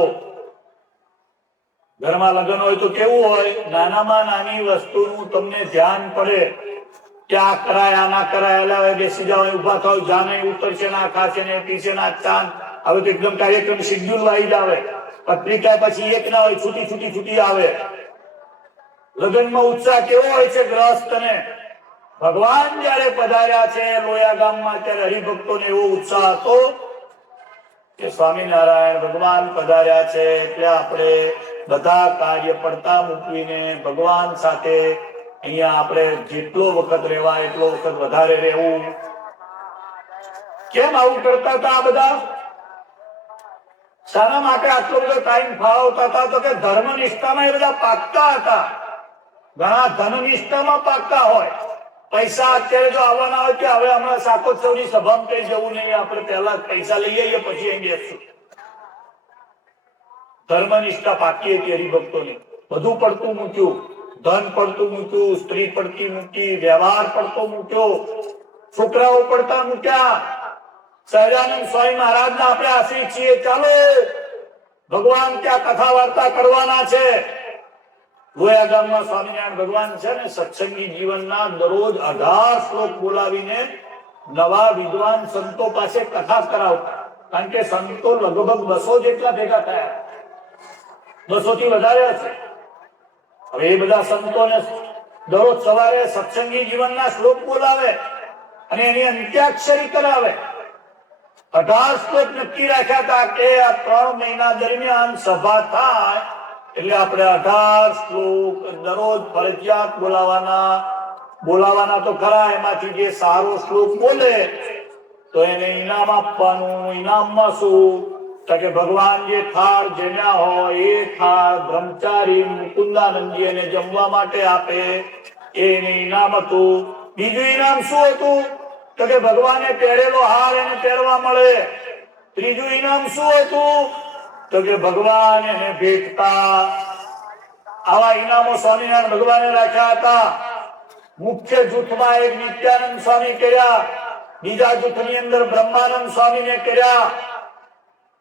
ઘરમાં લગ્ન હોય તો કેવું હોય? નાનામાં નાની વસ્તુનું તમને ધ્યાન પડે કે આ કરાય, આ ના કરાય, એટલે બેસી જાવ, ઉભા થાવ, જાને ઉતરશે ના, ખાશે ને પીશે ના, ચાંદ. હવે તો એકદમ કાર્યક્રમ શેડ્યુલ વાઇઝ આવે. પત્રિકા પછી એક ના હોય, છૂટી આવે. લગ્નમાં ઉત્સાહ કેવો હોય છે ગ્રહસ્થને? ભગવાન જયારે પધાર્યા છે લોયા ગામમાં ત્યારે હરિભક્તોને એવો ઉત્સાહ હતો કે સ્વામિનારાયણ ભગવાન પધાર્યા છે એટલે આપણે બધા કાર્ય પડતા મૂકીને ભગવાન સાથે અહીંયા આપણે જેટલો વખત રહેવા એટલો વખત વધારે રહેવું. કેમ આવું કરતા હતા આ બધા? શાના માટે આટલો બધો ટાઈમ ફાળવતા હતા? તો કે ધર્મ નિષ્ઠામાં એ બધા પાકતા હતા. ઘણા ધન નિષ્ઠામાં પાકતા હોય. પૈસા અત્યારે જો આવવાના હોય કે હવે હમણાં શાકોત્સવની સભામાં કઈ જવું નહીં, આપણે પહેલા પૈસા લઈ આવીએ પછી અહીં બેસશું. ધર્મનિષ્ઠા પાકી હતી હરિભક્તોની. બધું પડતું મૂક્યું, ધન પડતું મૂક્યું, સ્ત્રી પડતી મૂકી, વ્યવહાર પડતો મૂક્યો, છોકરાઓ પડતા મૂક્યા. સહજાનંદ સ્વામી મહારાજના આપણે આશ્રિત છીએ. ચાલો ભગવાન ત્યાં કથા વાર્તા કરવાના છે. લોયા ગામમાં સ્વામિનારાયણ ભગવાન છે ને સત્સંગી જીવનના દરરોજ 18 શ્લોક બોલાવીને નવા વિદ્વાન સંતો પાસે કથા કરાવતા. કારણ કે સંતો લગભગ 200 જેટલા ભેગા થયા, 200 થી વધારે હશે. હવે એ બધા સંતોને દરરોજ સવારે સત્સંગી જીવનના શ્લોક બોલાવે અને એની અંત્યાક્ષરી કરાવે. 18 શ્લોક નક્કી રાખ્યા હતા કે આ 3 મહિના દરમિયાન સભા થાય એટલે આપણે 18 શ્લોક દરરોજ ફરજિયાત બોલાવાના તો ખરા. એમાંથી જે સારો શ્લોક બોલે તો એને ઇનામ આપવાનું. ઇનામમાં શું? તો કે ભગવાન જે થાળ જમ્યા હોય એ થાળ બ્રહ્મચારી મુકુંદાનંદજી એને જમવા માટે આપે, એને ઇનામ હતું. બીજું ઇનામ શું હતું? તો કે ભગવાને પહેરેલો હાર એને પહેરવા મળે. ત્રીજું ઇનામ શું હતું? તો કે ભગવાન એને ભેટતા. આવા ઇનામો સ્વામિનારાયણ ભગવાને રાખ્યા હતા. મુખ્ય જૂથમાં એક નિત્યાનંદ સ્વામી કર્યા, બીજા જૂથની અંદર બ્રહ્માનંદ સ્વામીને કર્યા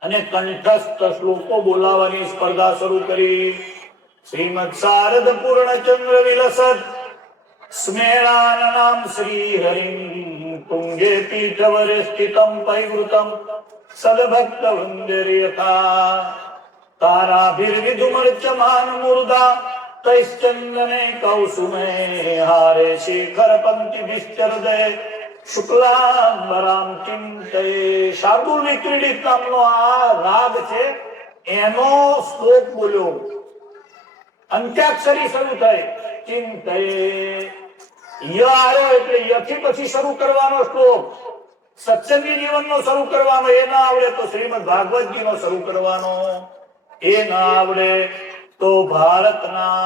અને કંઠસ્થ શ્લોકો બોલાવવાની સ્પર્ધા શરૂ કરી. શ્રીમદ શારદ પૂર્ણચંદ્ર વિલસદ સ્મેરાનનામ શ્રી હરિ તુંગે પીઠવરે સ્થિતમ પૈવૃતમ સદભક્ત વૃંદેર્યથા તારાભિર્વિધુમર્ચમાન મુર્દા તૈશ્ચંદને કૌસુમે હારે શેખર પંક્તિ વિશ્ચરદે શુક્લાંબરામ ચિંતયે. શાર્દુલ વિક્રીડિત નામનો આ રાગ છે, એનો શ્લોક બોલ્યો. અંત્યાક્ષરી શરૂ થઈ ચિંતયે. ય આવ્યો એટલે યથી પછી શરૂ કરવાનો શ્લોક. સત્સંગી જીવનનો શરૂ કરવાનો. એ ના આવડે તો શ્રીમદ ભાગવતજીનો શરૂ કરવાનો. એ ના આવડે તો ભારતના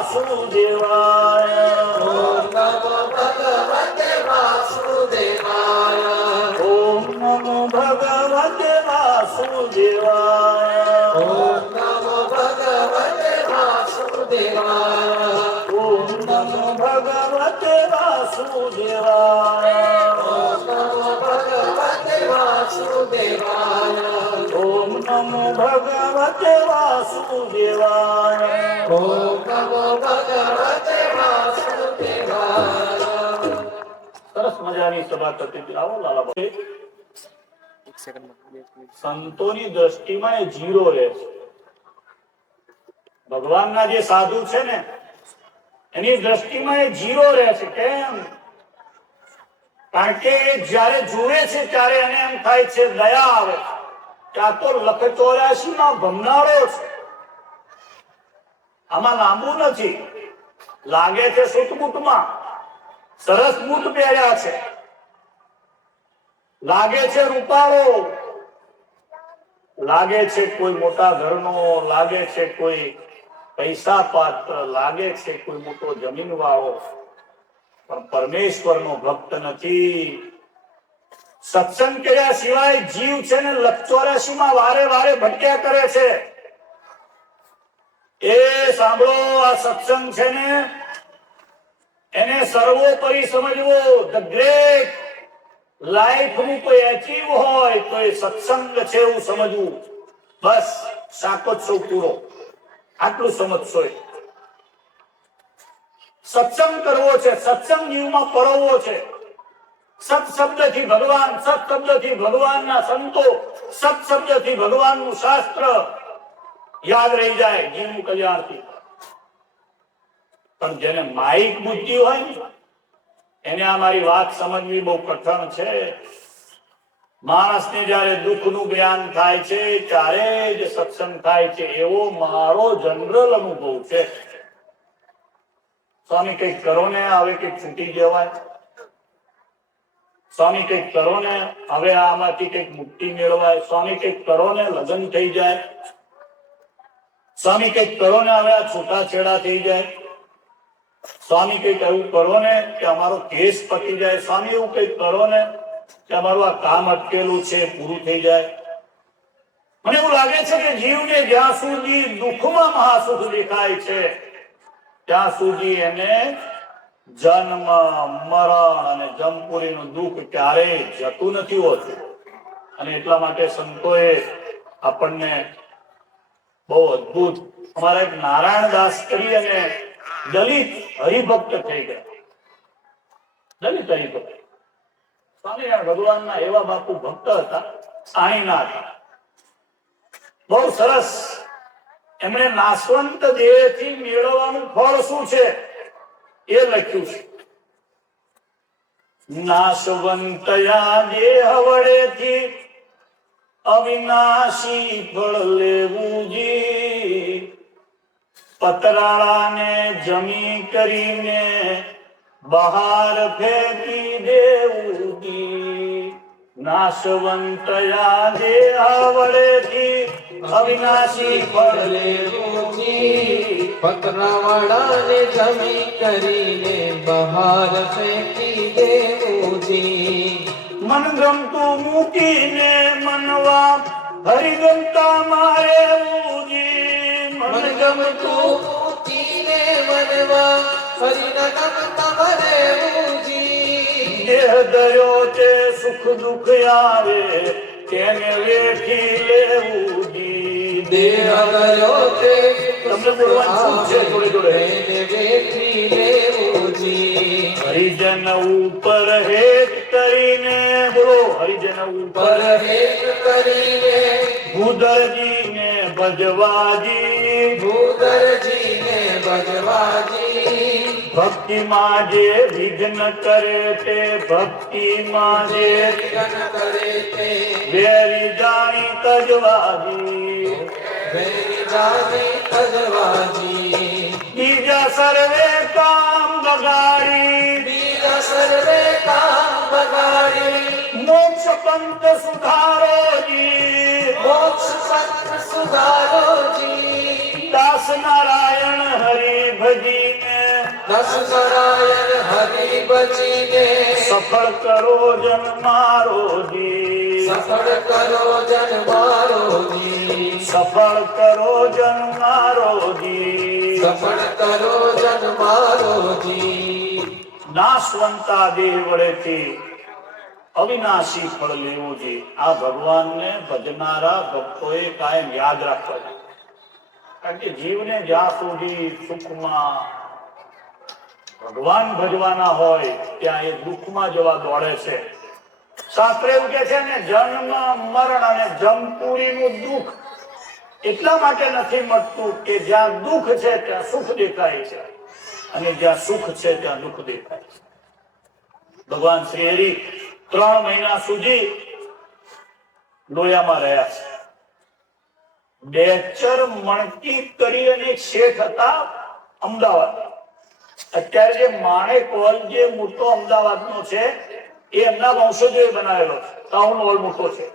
વાસુદેવાય. ઓમ નમો ભગવતે વાસુદેવાય. ઓમ નમો ભગવતે વાસુદેવાય. ઓમ નમો ભગવતે વાસુદેવાય. ઓમ નમો ભગવતે વાસુદેવાય. ઓમ નમો ભગવતે વાસુદેવાય. ઓમ નમો ભગવતે વાસુદેવાય. ઓમ નમો ભગવતે વાસુદેવાય. સરસ મજાની સભા થતી હતી. આવો લાલાભાઈ. સંતોની દ્રષ્ટિમાં એ જીરો રહે છે. ભગવાનના જે સાધુ છે ને એની દ્રષ્ટિમાં એ જીરો રહે છે. કેમ? કારણ કે જયારે જુએ છે ત્યારે એને એમ થાય છે, દયા આવે કે આ તો લખ 84 માં ભમનાળો છે. આમાં લાંબુ નથી, લાગે છે સૂટબૂટમાં, સરસ બૂટ પહેર્યા છે, લાગે છે રૂપાળો, લાગે છે કોઈ મોટા ઘરનો, લાગે છે કોઈ પૈસા પાત્ર, લાગે છે કોઈ મોટો જમીન વાળો, પણ પરમેશ્વરનો ભક્ત નથી. સત્સંગ કર્યા સિવાય જીવ છે ને લખ 84 માં વારે વારે ભટક્યા કરે છે. એ સાંભળો, આ સત્સંગ છે ને એને સર્વોપરી સમજવો. ધ ગ્રેટ લાઈફ નું કોઈ એચીવ હોય તો એ સત્સંગ છે એવું સમજવું. બસ શાકોત્સવ પૂરો, આટલું સમજશો. સત્સંગ કરવો છે, સત્સંગ જીવમાં પરવવો છે. સત શબ્દથી ભગવાન, સત શબ્દથી ભગવાનના સંતો, સત શબ્દથી ભગવાનનું શાસ્ત્ર યાદ રહી જાય જીવનું કલ્યાણથી. પણ જેને માઇક બુદ્ધિ હોય ને એને આ મારી વાત સમજવી બહુ કઠણ છે. માણસને જયારે દુઃખનું જ્ઞાન થાય છે ત્યારે જ સત્સંગ થાય છે, એવો મારો જનરલ અનુભવ છે. સ્વામી કંઈક કરો ને, હવે કંઈક છૂટી જવાય. સ્વામી કંઈક કરો ને, હવે આમાંથી કંઈક મુક્તિ મેળવાય. સ્વામી કંઈક કરો ને, લગ્ન થઈ જાય. સ્વામી કંઈક કરો ને, હવે આ છૂટાછેડા થઈ જાય. સ્વામી કંઈક એવું કરો ને કે અમારો કેસ પતી જાય. સ્વામી એવું કંઈક કરો ને કે અમારું આ કામ અટકેલું છે પૂરું થઈ જાય. મને એવું લાગે છે કે જીવને જ્યાં સુધી દુઃખમાં મહાસુખ દેખાય છે ત્યાં સુધી એને જન્મ, મરણ અને જમપુરીનું દુઃખ ક્યારેય જતું નથી હોતું. અને એટલા માટે સંતોએ આપણને બહુ અદભુત, અમારા એક નારાયણ દાસ કરી અને દલિત હરિભક્ત થઈ ગયા. દલિત હરિભક્ત. સ્વામિનારાયણ ભગવાનના એવા બાપુ ભક્ત હતા, સાણીના હતા. બહુ સરસ. એમણે નાશવંત દેહથી મેળવવાનું ફળ શું છે એ લખ્યું છે. નાશવંતયા દેહ વડેથી અવિનાશી ફળ લેવું જી. પતરાળાને જમી કરીને બહાર ફેંકી દેવું જી. નાશવંતયા દેહ વડેથી અવિનાશી ફળ લેવું જી. પતરાવાળાને જમી કરીને બહાર ફેંકી દેવું જી. મન ગમતું મૂકીને મનવા હરિગમતા મારે મન ગમતું મૂકીને મનવા હરિના ગમતા મરેવું જી. દેહ દયો તે સુખ દુઃખ આવે તેને વેઠી લેવું જી. દેહ ગયો તે તમને બોલવાનું શું છે જોડે જોડે? તેને વેઠી લેવું જી. હરિજન ઉપર હેત કરીને બોલો, હરિજન ઉપર પર હેત કરીને ભૂદરજીને ભજવાજી. ભૂદરજીને ભજવાજી. ભક્તિમાં જે વિઘ્ન કરે તે ભક્તિમાં જે વિઘ્ન કરે તે વેરી જાણી તજવાજી. વેરી જાની તજવાજી. બીજા સર્વે કામ બગાડી બીજા સર્વે કામ બગાડી મોક્ષ પંથ સુધારો જી. મોક્ષ પંથ સુધારો જી. દાસ નારાયણ હરિ ભજીને દસ નારાયણ હરિ ભજીને સફળ કરો જન મારો જી સફળ કરો જન મારો જી સફળ કરો જન મારો જી સફળ કરો જન મારો જી નાશવંતા દેહ વડેથી અવિનાશી ફળ લેવું છે. આ ભગવાનને ભજનારા ભક્તોએ કાયમ યાદ રાખવા જોઈએ. કારણ કે જીવને જ્યાં સુધી સુખમાં ભગવાન ભજવાના હોય ત્યાં એ દુઃખમાં જવા દોડે છે. શાસ્ત્ર એવું કે છે ને, જન્મ મરણ અને જમપુરીનું દુઃખ એટલા માટે નથી મળતું કે જ્યાં દુઃખ છે ત્યાં સુખ દેખાય છે, અને જ્યાં સુખ છે ત્યાં દુઃખ દેખાય છે. ભગવાન શ્રી હરિ 3 મહિના સુધી લોયામાં રહ્યા છે. બેચર મણકી કરી અને એક શેઠ હતા અમદાવાદ. અત્યારે જે માણેક હોલ જે મોટો અમદાવાદનો છે એ એમના વંશજોએ બનાવેલો છે. ટાઉન હોલ મોટો છે.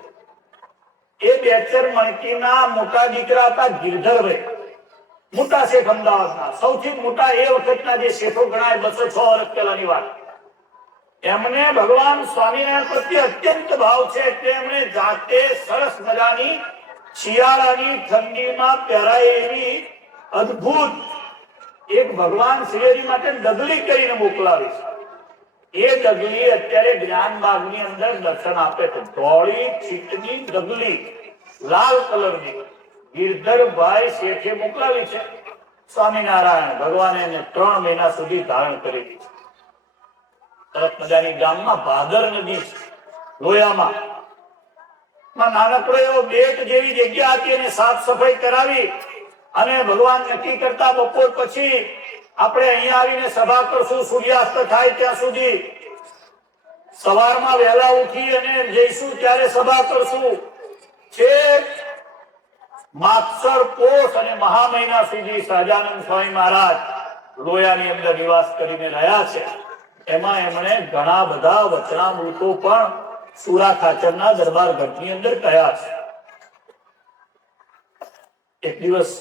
એ બેચર મણકીના મોટા દીકરા હતા ગિરધરભાઈ, મોટા શેઠ અમદાવાદના. સૌથી મોટા એ વખતના જે શેઠો ગણાય, 206 વર્ષ પહેલાની વાત. એમને ભગવાન સ્વામિનારાયણ પ્રત્યે અત્યંત ભાવ છે. તેમણે જાતે સરસ મજાની શિયાળાની ઠંડીમાં પહેરાય એવી અદ્ભુત એક ભગવાન શ્રી માટે ડગલી કરીને મોકલાવી છે. એ ડગલી અત્યારે જ્ઞાનબાગની અંદર દર્શન આપે છે. ધોળી ચીટની ડગલી, લાલ કલરની ગિરધરભાઈ શેઠે મોકલાવી છે. સ્વામિનારાયણ ભગવાને એને 3 મહિના સુધી ધારણ કરેલી છે. સરસ મજાની ગામમાં ભાદર નદી છે, લોયામાં નાનકડો એવો બેટ જેવી જગ્યા હતી, અને સાફ સફાઈ કરાવી અને ભગવાન નક્કી કરતા બપોર પછી આપણે અહીંયા આવીને સભા કરશું, સૂર્યાસ્ત થાય ત્યાં સુધી. સવારમાં વહેલા ઉઠી અને જઈશું ત્યારે સભા કરશું. છેક માગસર પોષ અને મહા મહિના સુધી સહજાનંદ સ્વામી મહારાજ લોયાની અંદર નિવાસ કરીને રહ્યા છે. એમાં એમણે ઘણા બધા વચનામૃતો પણ સુરા ખાચરના દરબાર ઘટની અંદર કહ્યા છે. એક દિવસ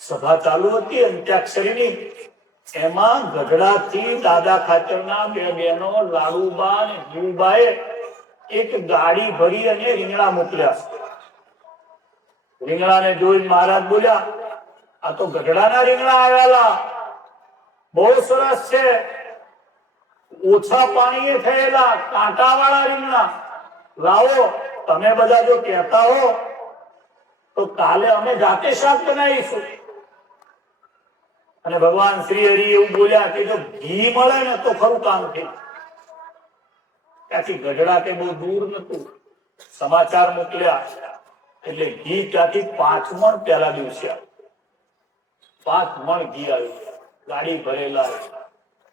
સભા ચાલુ હતી અંત્યાક્ષરીની. એમાં ગઢડાથી દાદા ખાચરના 2 બહેનો લાડુબા અને જીવબાએ એક ગાડી ભરી અને રીંગણા મોકલ્યા છે. રીંગણાને જોઈ મહારાજ બોલ્યા, આ તો ગઢડાના રીંગણા આવેલા, બહુ સરસ છે, ઓછા પાણીએ થયેલા કાંટાવાળા રીંગણા લાવો. તમે બધા જો કહેતા હો તો કાલે અમે જાતે શાક બનાવીશું. અને ભગવાન શ્રી હરિ એવું બોલ્યા કે જો ઘી મળે ને તો ખરું કામ થઈ. ત્યાંથી ગઢડા કે બહુ દૂર નતું, સમાચાર મોકલ્યા એટલે ઘી ત્યાંથી 5 મણ પહેલા દિવસે 5 મણ ઘી આવ્યું. ગાડી ભરેલા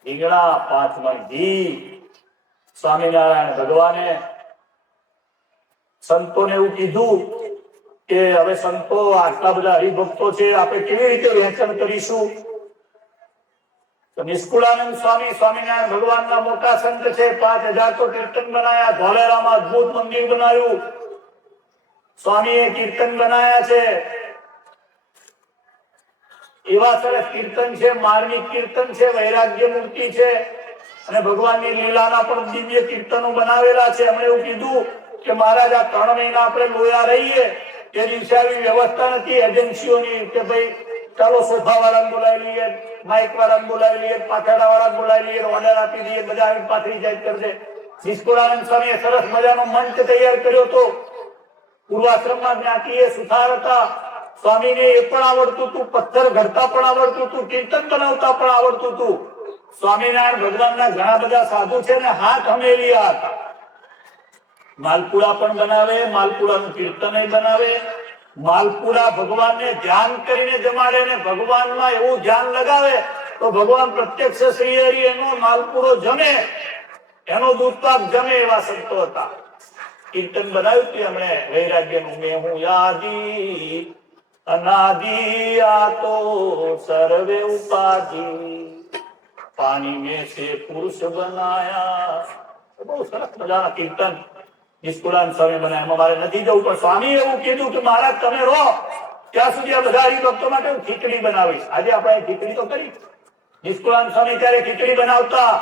રીંગણા, 5 મણ ઘી. સ્વામિનારાયણ ભગવાને સંતોને એવું કીધું કે હવે સંતો આટલા બધા હરિભક્તો છે, આપણે કેવી રીતે વહેંચણ કરીશું? તો નિષ્કુળાનંદ સ્વામી, સ્વામિનારાયણ ભગવાનના મોટા સંત છે, 5000 તો કીર્તન બનાયા. ધોલેરામાં અદભુત મંદિર બનાવ્યું. સ્વામીએ કીર્તન બનાયા છે. એવા સરસ કીર્તન છે, માર્મિક કીર્તન છે, વૈરાગ્ય મૂર્તિ છે, અને ભગવાનની લીલાના પણ દિવ્ય કીર્તનો બનાવેલા છે. એમણે એવું કીધું કે મહારાજ આ 3 મહિના આપણે લોયા રહીએ એ દિવસે આવી વ્યવસ્થા નથી એજન્સીઓની કે ભાઈ ચાલો સોફા વાળાને બોલાવી લઈએ, માઇક વાળાને બોલાવી લઈએ, પાથરડા વાળાને બોલાવી લઈએ, ઓર્ડર આપી દઈએ, બધા આવી પાથરી જાય કરી દે. નિષ્કુળાનંદ સ્વામીએ સરસ મજાનો મંચ તૈયાર કર્યો હતો. પૂર્વાશ્રમમાં જ્ઞાતિએ સુથાર હતા. સ્વામીને એ પણ આવડતું હતું, પથ્થર ઘડતા પણ આવડતું હતું, કીર્તન બનાવતા પણ આવડતું હતું. સ્વામિનારાયણ ભગવાનના ઘણા બધા સાધુ છે ને હાથ હમેલિયા હતા. માલપુડા પણ બનાવે, માલપુડાનું કીર્તન બનાવે. માલપુડા ભગવાનને ધ્યાન કરીને જમાડે ને ભગવાનમાં એવું ધ્યાન લગાવે તો ભગવાન પ્રત્યક્ષ શ્રી હરિ એનો માલપુડો જમે, એનો દૂધપાક જમે. એવા સંતો હતા. કીર્તન બનાવ્યું હતું એમણે વૈરાગ્યનું, મેં હું યાદી અનાદિ આ તો સર્વે ઉપાધિ પાણી મેં સે પુરુષ બનાયા. બહુ સરસ મજાના કીર્તન નિષ્કુળાનંદ સ્વામી બનાવ્યા. એમાં મારે નથી જવું, પણ સ્વામી એવું કીધું કે મહારાજ તમે રહો, ત્યાં સુધી આ બધા હરિભક્તો માટે હું ખીચડી બનાવીશ. આજે આપણે ખીચડી તો કરી. નિષ્કુળાનંદ સ્વામી ત્યારે ખીચડી બનાવતા.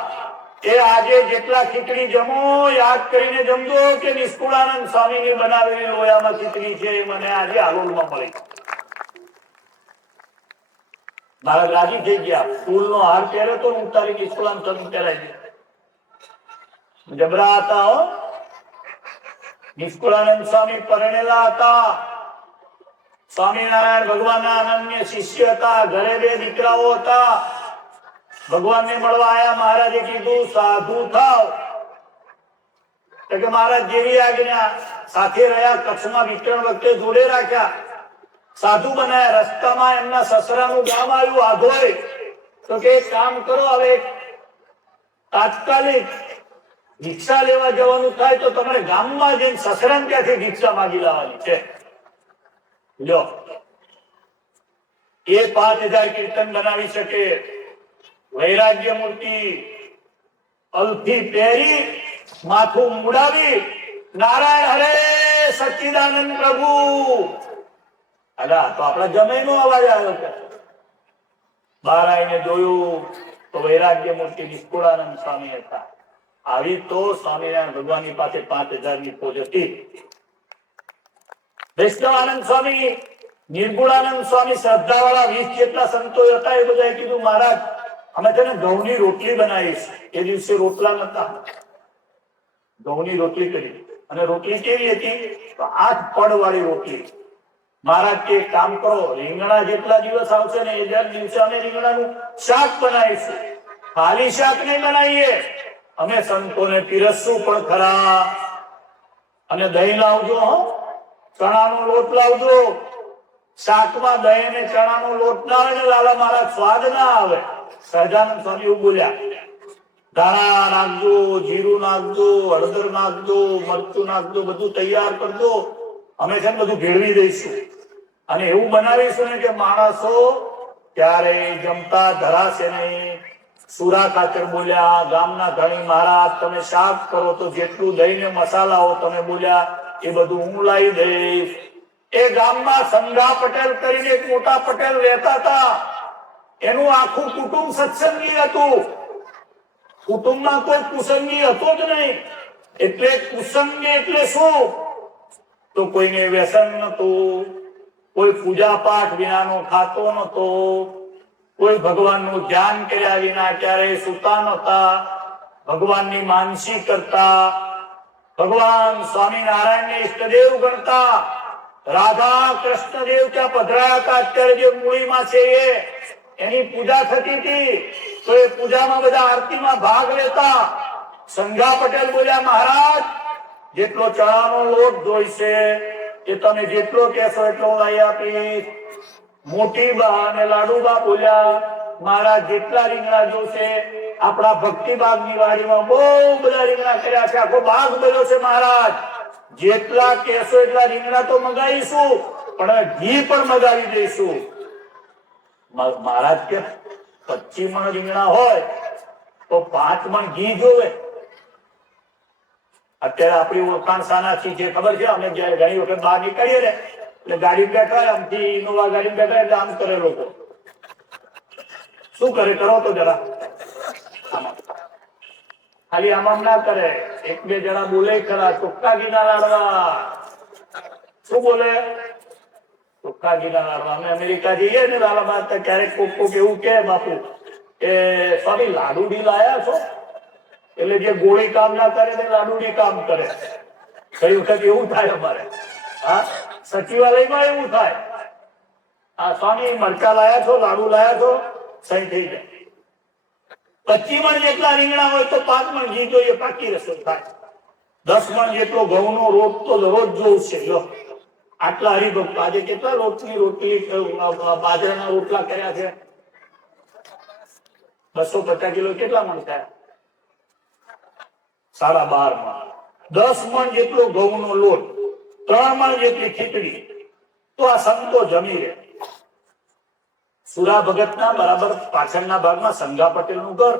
એ આજે જેટલા ખીચડી જમો યાદ કરીને જમજો કે નિષ્કુળાનંદ સ્વામીની બનાવેલી લોયામાં ખીચડી છે એ મને આજે આલોલમાં મળી. મારા રાજી થઈ ગયા. ફૂલનો હાર પહેર્યો તો ઉતારી નિષ્કુળાનંદ સ્વામી પહેરાઈ ગયા. જબરા હતા હો. નિષ્કુળાનંદ સ્વામી પરણેલા હતા. સ્વામિનારાયણ ભગવાનના અનન્ય શિષ્ય હતા. ઘરે 2 દીકરાઓ હતા. ભગવાનને મળવા આયા. મહારાજે કીધું સાધુ થાવ. તો કે મહારાજ જેવી આજ્ઞા. સાથે રહ્યા. કચ્છમાં વિતરણ વખતે જોડે રાખ્યા. સાધુ બનાયા. રસ્તામાં એમના સસરાનું ગામ આવ્યું આધોઈ. તો કે એક કામ કરો, હવે તાત્કાલિક ભિક્ષા લેવા જવાનું થાય તો તમારે ગામમાં જઈને સસરાને ત્યાંથી ભિક્ષા માગી લાવવાની છે. લો, એ 5000 કીર્તન બનાવી શકે. વૈરાગ્ય મૂર્તિ અલથી પહેરી માથું મુડાવી નારાયણ હરે સચ્ચિદાનંદ પ્રભુ. અલા તો આપણા જમાઈનો અવાજ આવ્યો છે. બહાર આવીને જોયું તો વૈરાગ્ય મૂર્તિ નિષ્કુળાનંદ સ્વામી હતા. આવી તો સ્વામિનારાયણ ભગવાનની પાસે 5000 ની ફોજ હતી. વૈષ્ણવાનંદ સ્વામી, નિર્ગુણાનંદ સ્વામી, શ્રદ્ધાવાળા 20 જેટલા સંતો હતા. એ બધાએ કીધું મહારાજ અમે છે ને ઘઉંની રોટલી બનાવીશ. એ દિવસે રોટલા નતા. ઘઉંની રોટલી કરી. અને રોટલી કેવી હતી? તો 8 પડ વાળી રોટલી. મહારાજ કે કામ કરો, રીંગણા જેટલા દિવસ આવશે ને એ દિવસે અમે રીંગણાનું શાક બનાવીશું. ખાલી શાક નહીં બનાવીએ, અમે સંતોને પીરસશું પણ ખરા. અને દહીં લાવજો હો, ચણાનો લોટ લાવજો. શાકમાં દહીં અને ચણાનો લોટ ના આવે ને લાલા મહારાજ સ્વાદ ના આવે. સહજાનંદ સ્વામી એવું બોલ્યા. ધાણા નાખજો, જીરું નાખજો, હળદર નાખજો, મરચું નાખજો, બધું તૈયાર કરજો. અમે છે ને બધું ભેળવી દઈશું અને એવું બનાવીશું ને કે માણસો ત્યારે જમતા ધરાશે નહીં. સુરા ખાતર બોલ્યા. ગામના ધણી મહારાજ તમે શાક કરો તો જેટલું દહીં ને મસાલાઓ તમે બોલ્યા એ બધું હું લાવી દઈશ. એ ગામમાં સંઘા પટેલ કરીને એક મોટા પટેલ રહેતા હતા. એનું આખું કુટુંબ સત્સંગી હતું. કુટુંબમાં કોઈ કુસંગી હતો જ નહીં. એટલે કુસંગી એટલે શું? તો કોઈને વ્યસન નતું, કોઈ પૂજા પાઠ વિનાનો ખાતો નતો, કોઈ ભગવાનનું ધ્યાન કર્યા વિના ક્યારેય સુતા નતા, ભગવાનની માનસી કરતા, ભગવાન સ્વામિનારાયણને ઈષ્ટદેવ ગણતા, રાધા કૃષ્ણદેવ ત્યાં પધરાયા હતા. અત્યારે જે મૂળીમાં છે એની પૂજા થતી હતી. તો એ પૂજામાં બધા આરતીમાં ભાગ લેતા. સંઘા પટેલ બોલ્યા મહારાજ જેટલો ચણાનો લોટ જોઈશે એ તમે જેટલો કહેશો એટલો લઈ આપીશ. મોટી બા અને લાડુબા બોલ્યા મહારાજ જેટલા રીંગણા જોશે. આપણા ભક્તિ બાગની વાડીમાં બહુ બધા રીંગણા કર્યા છે. આખો બાગ બન્યો છે મહારાજ. જેટલા કહેશો એટલા રીંગણા તો મગાવીશું, પણ ઘી પણ મગાવી દઈશું. મહારાજ કે 25 મણ રીંગણા હોય તો 5 મણ ઘી જોવે. અત્યારે આપણી ઓળખાણ સાનાથી છે ખબર છે? અમે ઘણી વખત બહાર નીકળીએ ને એટલે ગાડી બેઠા આમથી ઇનોવા ગાડી બેઠા એટલે આમ કરે લોકો. શું કરે? કરો તો જરા ખાલી આમ ના કરે. 1-2 જણા બોલે ખરા ચોખ્ખા ઘીના લાડવા. શું બોલે? ચોખ્ખા ઘીના લાડવા. અમે અમેરિકા જઈએ ને લાલાબાદ તો ક્યારેક કોક એવું કે બાપુ કે સ્વામી લાડુડી લાયા છો? એટલે જે ગોળી કામ ના કરે તે લાડુડી કામ કરે. કઈ વખત એવું થાય અમારે. હા, સચિવાલયમાં એવું થાય. આ સ્વામી મરચા લાયા છો, લાડુ લાયા છો, સહી થઈ જાય. 25 મણ જેટલા રીંગણા હોય તો 5 મણ ઘી જોઈએ, પાકી રસોઈ થાય. 10 મણ જેટલો ઘઉંનો રોટ તો દરરોજ જોવું છે. લો આટલા હરિભક્ત આજે કેટલા રોટની રોટલી બાજરાના રોટલા કર્યા છે? 250 કિલો કેટલા મણ થયા? 12.5 મણ. 10 મણ જેટલો ઘઉંનો લોટ, 3 મણ જેટલી ખીચડી, તો આ સંતો જમી રહે. સુરા ભગતના બરાબર પાછળના ભાગમાં સંઘા પટેલનું ઘર.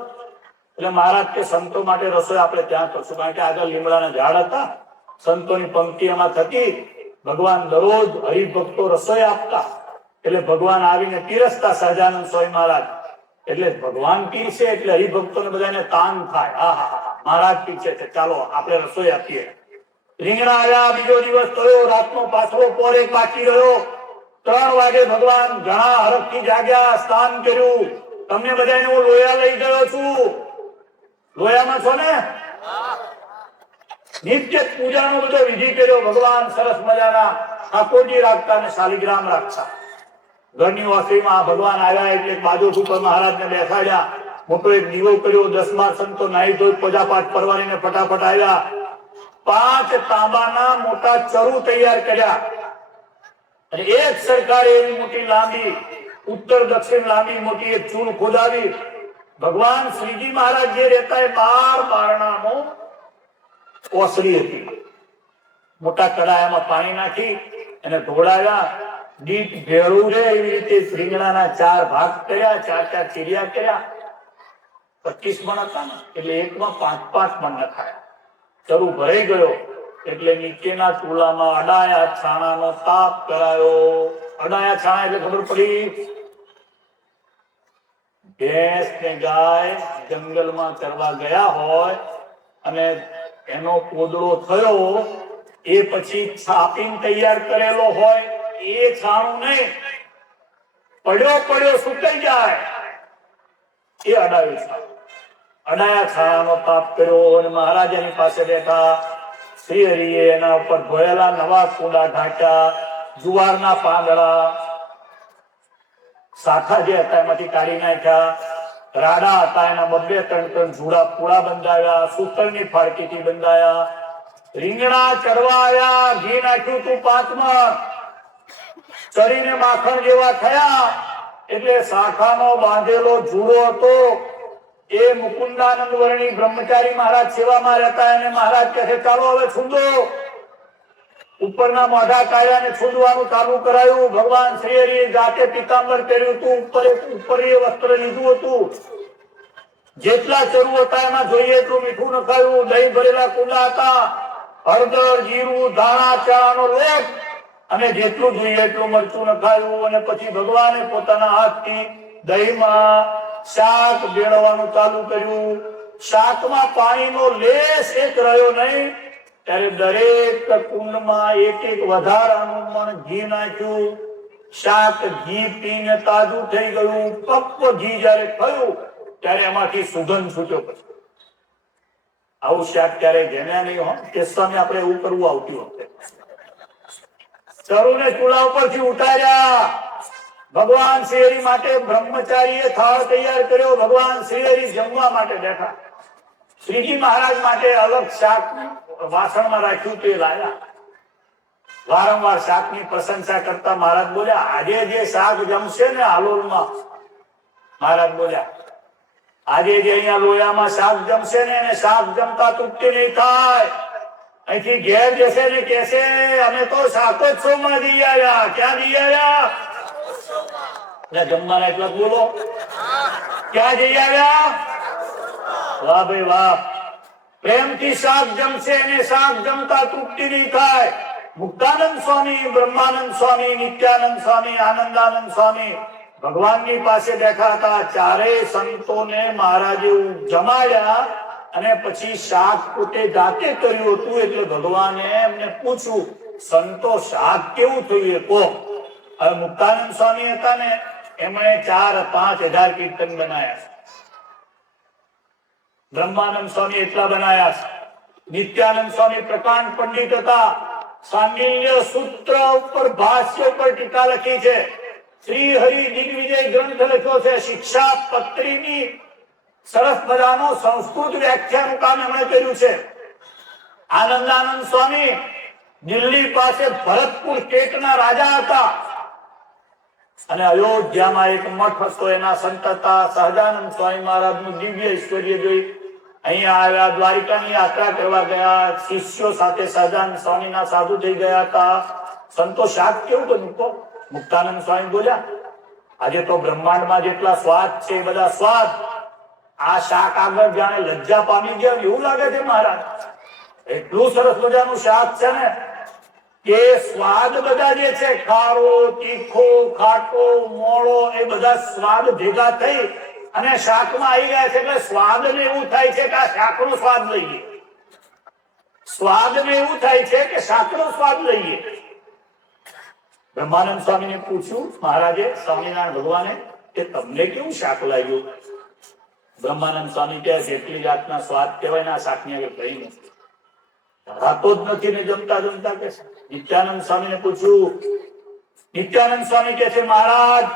એટલે મહારાજ કે સંતો માટે રસોઈ આપણે ત્યાં કરશું, કારણ કે આગળ લીમડાના ઝાડ હતા. સંતોની પંક્તિ એમાં થતી ભગવાન દરરોજ હરિભક્તો રસોઈ આપતા, એટલે ભગવાન આવીને પીરસતા સહજાનંદ સ્વામી મહારાજ. એટલે ભગવાન પીરસે એટલે હરિભક્તોને બધાને તાન થાય, આહા મહારાજ પીરસે છે, ચાલો આપણે રસોઈ આપીએ. રીંગણા આવ્યા, બીજો દિવસ થયો, રાતનો પાછો પોરે બાકી રહ્યો. 3 વાગે ભગવાન ઘણા હરખથી જાગ્યા, સ્નાન કર્યું. તમને બધાને હું લોયા લઈ ગયો છું, લોયામાં છો ને? નિત્ય પૂજાનો બધો વિધિ કર્યો. ભગવાન સરસ મજાના ઠાકોરજી રાખતા અને શાલિગ્રામ રાખતા. ઘરની વાસળીમાં ભગવાન આવ્યા એટલે બાજુ ઉપર મહારાજને બેસાડ્યા. મોટો એક દીવો કર્યો. 10-12 સંતો નાહી ધોઈ પૂજાપાઠ પરવારીને ફટાફટ આવ્યા. 5 તાંબાના મોટા ચરુ તૈયાર કર્યા અને એક સરકારે એવી મોટી લાંબી ઉત્તર દક્ષિણ લાંબી મોટી એક ચૂલ ખોદાવી. ભગવાન શ્રીજી મહારાજ જે રહેતા એ 12 બારણાનો ઓસરી હતી. મોટા કડાયામાં પાણી નાખી અને ઢોળાવ્યા. દીપ ભેળું રે એવી રીતે રીંગણાના 4 ભાગ કર્યા, 4 ચીરિયા કર્યા. 25 મણ હતા ને એટલે એકમાં 5-5 મણ નખાયા. ચરુ ભરાઈ ગયો એટલે નીચેના ચૂલામાં અડાયા છાણાનો તાપ કરાયો. અડાયા છાણા એટલે ખબર પડી, ભેંસ ને ગાય જંગલમાં ચરવા ગયા હોય અને એનો પોદળો થયો, એ પછી છાપીને તૈયાર કરેલો હોય એ છાણું નહીં, પડ્યો સુકાઈ જાય એ અડાયું છાણું. અડાયા છાણાનો તાપ કર્યો અને મહારાજાની પાસે બેઠા. શ્રી હરિએ એના ઉપર ધોયેલા નવા કુંડા ઢાંક્યા, જુવારના પાંદડા શાખા જે હતા એમાંથી કાઢી નાખ્યા. રાડા હતા એના 2-3 જુડા પૂળા બંધાવ્યા, સૂતરની ફાળકીથી બંધાયા. રીંગણા ચડવા આવ્યા, ઘી નાખ્યું તું 5 મણ, ચડીને માખણ જેવા થયા એટલે શાખાનો બાંધેલો જુડો હતો એ મુકુંદાનંદ વર્ણી બ્રહ્મચારી મહારાજ સેવામાં રહેતા. અને મહારાજ કહે છે ચાલો હવે છૂંદો. ઉપરના મોઢા કાઢ્યા ને છૂંદવાનું ચાલુ કરાયું. ભગવાન શ્રી હરિએ જાતે પીતાંબર પહેર્યું હતું, ઉપર વસ્ત્ર લીધું હતું. જેટલા ચરુ હતા એમાં જોઈએ એટલું મીઠું નખાયું. દહીં ભરેલા કુંડા હતા, હળદર, જીરું, ધાણા, ચાનો લોટ અને જેટલું જોઈએ એટલું મરચું નખાયું. અને પછી ભગવાને પોતાના હાથથી દહીંમાં શાક ભેળવવાનું ચાલુ કર્યું. શાકમાં પાણીનો લેશ એક રહ્યો નહીં. ત્યારે દરેક કુંડમાં 1-1 વધારાનું મણ ઘી નાખ્યું. શાક ઘી પીને તાજું થઈ ગયું. કપ ઘી જયારે થયું ત્યારે એમાંથી સુગંધ છૂટ્યો. પછી આવું શાક ક્યારે જમ્યા નહીં હોય તે સમય આપણે એવું કરવું આવતી વખતે. ચરુને ચૂલા ઉપરથી ઉતાર્યા. ભગવાન શ્રી હરિ માટે બ્રહ્મચારીએ થાળ તૈયાર કર્યો. ભગવાન શ્રી હરિ જમવા માટે બેઠા. શ્રીજી મહારાજ માટે અલગ શાક વાસણમાં રાખ્યું તે લાયા. વારંવાર શાકની પ્રશંસા કરતા મહારાજ બોલ્યા, આજે જે શાક જમશે ને હાલોલમાં, મહારાજ બોલ્યા આજે જે અહીંયા લોયામાં શાક જમશે ને એને શાક જમતા તૃપ્તિ નહીં થાય. અહીંથી ઘેર જશે ને કહેશે અમે તો શાકોત્સવમાં જઈ આવ્યા. ક્યાં જઈ આવ્યા? જમવાના એટલા બોલો, ક્યાં જઈ આવ્યા? વાહ ભાઈ વાહ. પ્રેમથી શાક જમશે અને શાક જમતા તૃપ્તિ નહીં થાય. મુક્તાનંદ સ્વામી, બ્રહ્માનંદ સ્વામી, નિત્યાનંદ સ્વામી, આનંદાનંદ સ્વામી ભગવાનની પાસે બેઠા હતા. 4 સંતોને મહારાજે જમાડ્યા અને પછી શાક પોતે જાતે કર્યું હતું. એટલે ભગવાને એમને પૂછ્યું, સંતો શાક કેવું થયું એ કહો. હવે મુક્તાનંદ સ્વામી હતા ને એમણે 4-5 હજાર કીર્તન બનાયા. બ્રહ્માનંદ સ્વામી એટલા બનાયા. નિત્યાનંદ સ્વામી પ્રકાંડ પંડિત હતા. સાંડિલ્ય સૂત્ર ઉપર ભાષ્ય ઉપર ટીકા લખી છે. શ્રી હરિ દિગ્વિજય ગ્રંથ લખ્યો છે. શિક્ષા પત્રીની સરસ મજાનો સંસ્કૃત વ્યાખ્યાનું કામ એમણે કર્યું છે. આનંદાનંદ સ્વામી દિલ્હી પાસે ભરતપુર સ્ટેટના રાજા હતા અને અયોધ્યામાં એક મઠ હતો, એના સંત હતા. સહજાનંદ સ્વામી મહારાજનું દિવ્ય ઐશ્વર્ય જોઈ અહીંયા આવ્યા. દ્વારિકાની યાત્રા કરવા ગયા. શિષ્યો સાથે સહજાનંદ સ્વામીના સાધુ થઈ ગયા હતા. સંતો શાક કેવું બન્યું? મુક્તાનંદ સ્વામી બોલ્યા, આજે તો બ્રહ્માંડમાં જેટલા સ્વાદ છે એ બધા સ્વાદ આ શાક આગળ જાણે લજ્જા પામી ગયા એવું લાગે છે મહારાજ. એટલું સરસ મજાનું શાક છે ને. કે સ્વાદ બધા જે છે ખારો, તીખો, ખાટો, મોળો એ બધા સ્વાદ ભેગા થઈ અને શાકમાં આવી ગયા છે એટલે સ્વાદને એવું થાય છે કે આ શાકનો સ્વાદ લઈએ. સ્વાદને એવું થાય છે કે શાકનો સ્વાદ લઈએ. બ્રહ્માનંદ સ્વામીને પૂછ્યું મહારાજે, સ્વામિનારાયણ ભગવાને, કે તમને કેવું શાક લાગ્યું? બ્રહ્માનંદ સ્વામી કહે જેટલી જાતના સ્વાદ કહેવાય ને આ શાકની આગળ કઈ નથી. રાતો જ નથી ને જમતા જમતા કે. નિત્યાનંદ સ્વામીને પૂછ્યું. નિત્યાનંદ સ્વામી કહે છે મહારાજ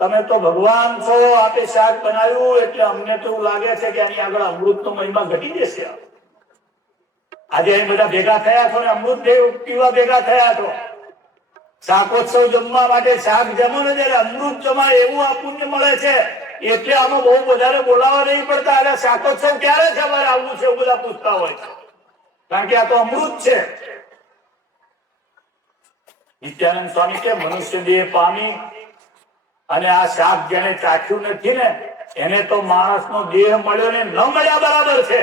તમે તો ભગવાન છો, આપે શાક બનાવ્યું એટલે અમને તો એવું લાગે છે કે આની આગળ અમૃતનો મહિમા ઘટી જશે. આજે અહીં બધા ભેગા થયા છો ને અમૃત પીવા ભેગા થયા છો. શાકોત્સવ જમવા માટે શાક જમો ને જયારે અમૃત જમાય એવું આ પુણ્ય મળે છે. એટલે આમાં બહુ વધારે બોલાવા નહીં પડતા. એટલે શાકોત્સવ ક્યારે છે અમારે આવવું છે એવું બધા પૂછતા હોય છે, કારણ કે આ તો અમૃત છે. નિત્યાનંદ સ્વામી કે મનુષ્ય દેહ પામી અને આ શાક જેને ચાખ્યું નથી ને એને તો માણસનો દેહ મળ્યો ને ન મળ્યા બરાબર છે.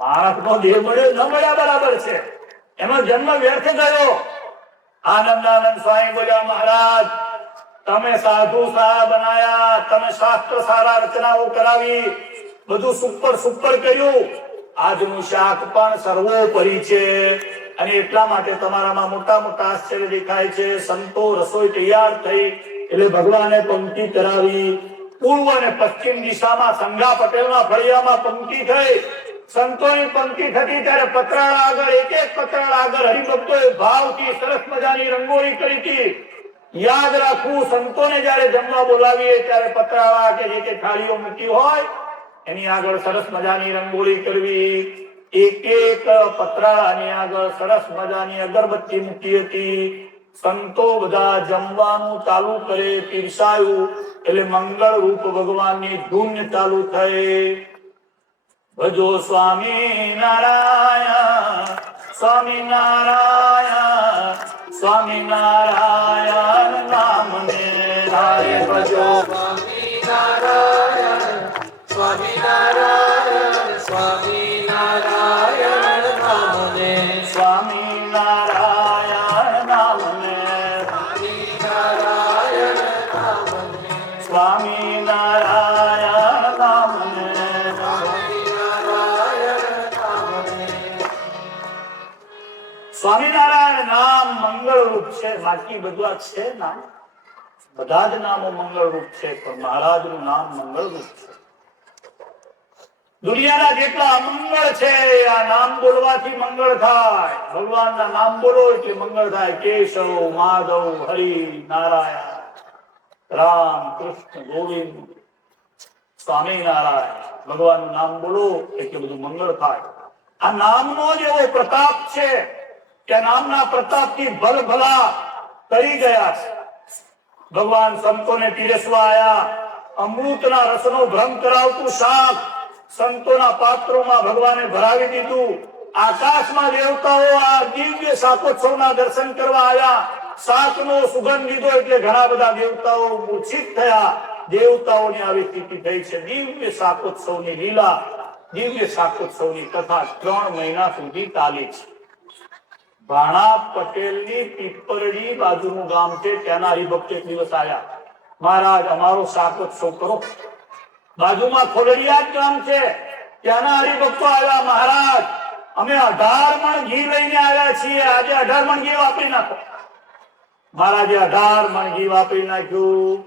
માણસનો દેહ મળ્યો ન મળ્યા બરાબર છે. એનો જન્મ વ્યર્થ ગયો. આનંદાનંદ સ્વામી બોલ્યા મહારાજ તમે સાધુ સારા બનાયા, તમે શાસ્ત્ર સારા રચનાઓ કરાવી, બધું સુપર કર્યું. આજનું શાક પણ સર્વોપરી છે અને એટલા માટે તમારામાં મોટા મોટા આશ્ચર્ય દેખાય છે. સંતો રસોઈ તૈયાર થઈ એટલે ભગવાને પંક્તિ કરાવી. પૂર્વ અને પશ્ચિમ દિશામાં સંઘા પટેલના ફળિયામાં પંક્તિ થઈ. સંતોની પંક્તિ થતી ત્યારે પતરાળા આગળ એક પતરાળા આગળ હરિભક્તોએ ભાવથી સરસ મજાની રંગોળી કરી હતી. યાદ રાખવું, સંતોને જયારે જમવા બોલાવીએ ત્યારે પતરાળા કે જે થાળીઓ મૂકી હોય એની આગળ સરસ મજાની રંગોળી કરવી. એક પતરાળાની આગળ સરસ મજાની અગરબત્તી મૂકી હતી. સંતો બધા જમવાનું ચાલુ કરે, પીરસાયું એટલે મંગળ રૂપ ભગવાનની ધૂન ચાલુ થઈ. ભજો સ્વામી નારાયણ, સ્વામી નારાયણ, સ્વામી નારાયણ નામને રાય ભજો. સ્વામી નારાયણ, સ્વામી નારાયણ, સ્વામી નારાયણ નામને. સ્વામી નારાયણ નામને, સ્વામી નારાયણ નામને. સ્વામી નારાયણ નામને. સ્વામિનારાયણ નામ મંગળ રૂપ છે. બાકી બધા છે નામ, બધા જ નામો મંગળ રૂપ છે, પણ મહારાજનું નામ મંગળ રૂપ છે. દુનિયાના જેટલા અમંગળ છે આ નામ બોલવાથી મંગળ થાય. ભગવાનના નામ બોલો એટલે મંગળ થાય. કેશવ, માધવ, હરિ, નારાયણ, રામ, કૃષ્ણ, ગોવિંદ, સ્વામિનારાયણ, ભગવાનનું નામ બોલો એટલે બધું મંગળ થાય. આ નામનો જ એવો પ્રતાપ છે કે નામના પ્રતાપથી ભલભલા કરી ગયા છે. ભગવાન સંતોને પીરસવા આયા. અમૃતના રસનો ભ્રમ કરાવતું શાક સંતોના પાત્રોમાં ભગવાને ભરાવી દીધું. આકાશમાં દેવતાઓ આ દિવ્ય શાકોત્સવના દર્શન કરવા આવ્યા. શાકનો સુગંધ લીધો એટલે ઘણા બધા દેવતાઓ મૂર્છિત થયા. દેવતાઓની આવી સ્થિતિ થઈ છે. દિવ્ય શાકોત્સવની લીલા, દિવ્ય શાકોત્સવની કથા 3 મહિના સુધી ચાલી છે. ભાણા પટેલની પીપરડી બાજુનું ગામ છે, ત્યાંના હરિભક્ત એક દિવસ આવ્યા. મહારાજ અમારો શાકોત્સવ કરો. બાજુમાં ખોલડિયા ગામ છે, ત્યાંના હરિભક્તો આવ્યા. મહારાજ અમે 18 મણ ઘી લઈને આવ્યા છીએ, આજે 18 મણ ઘી વાપરી નાખો. મહારાજે 18 મણ ઘી વાપરી નાખ્યું.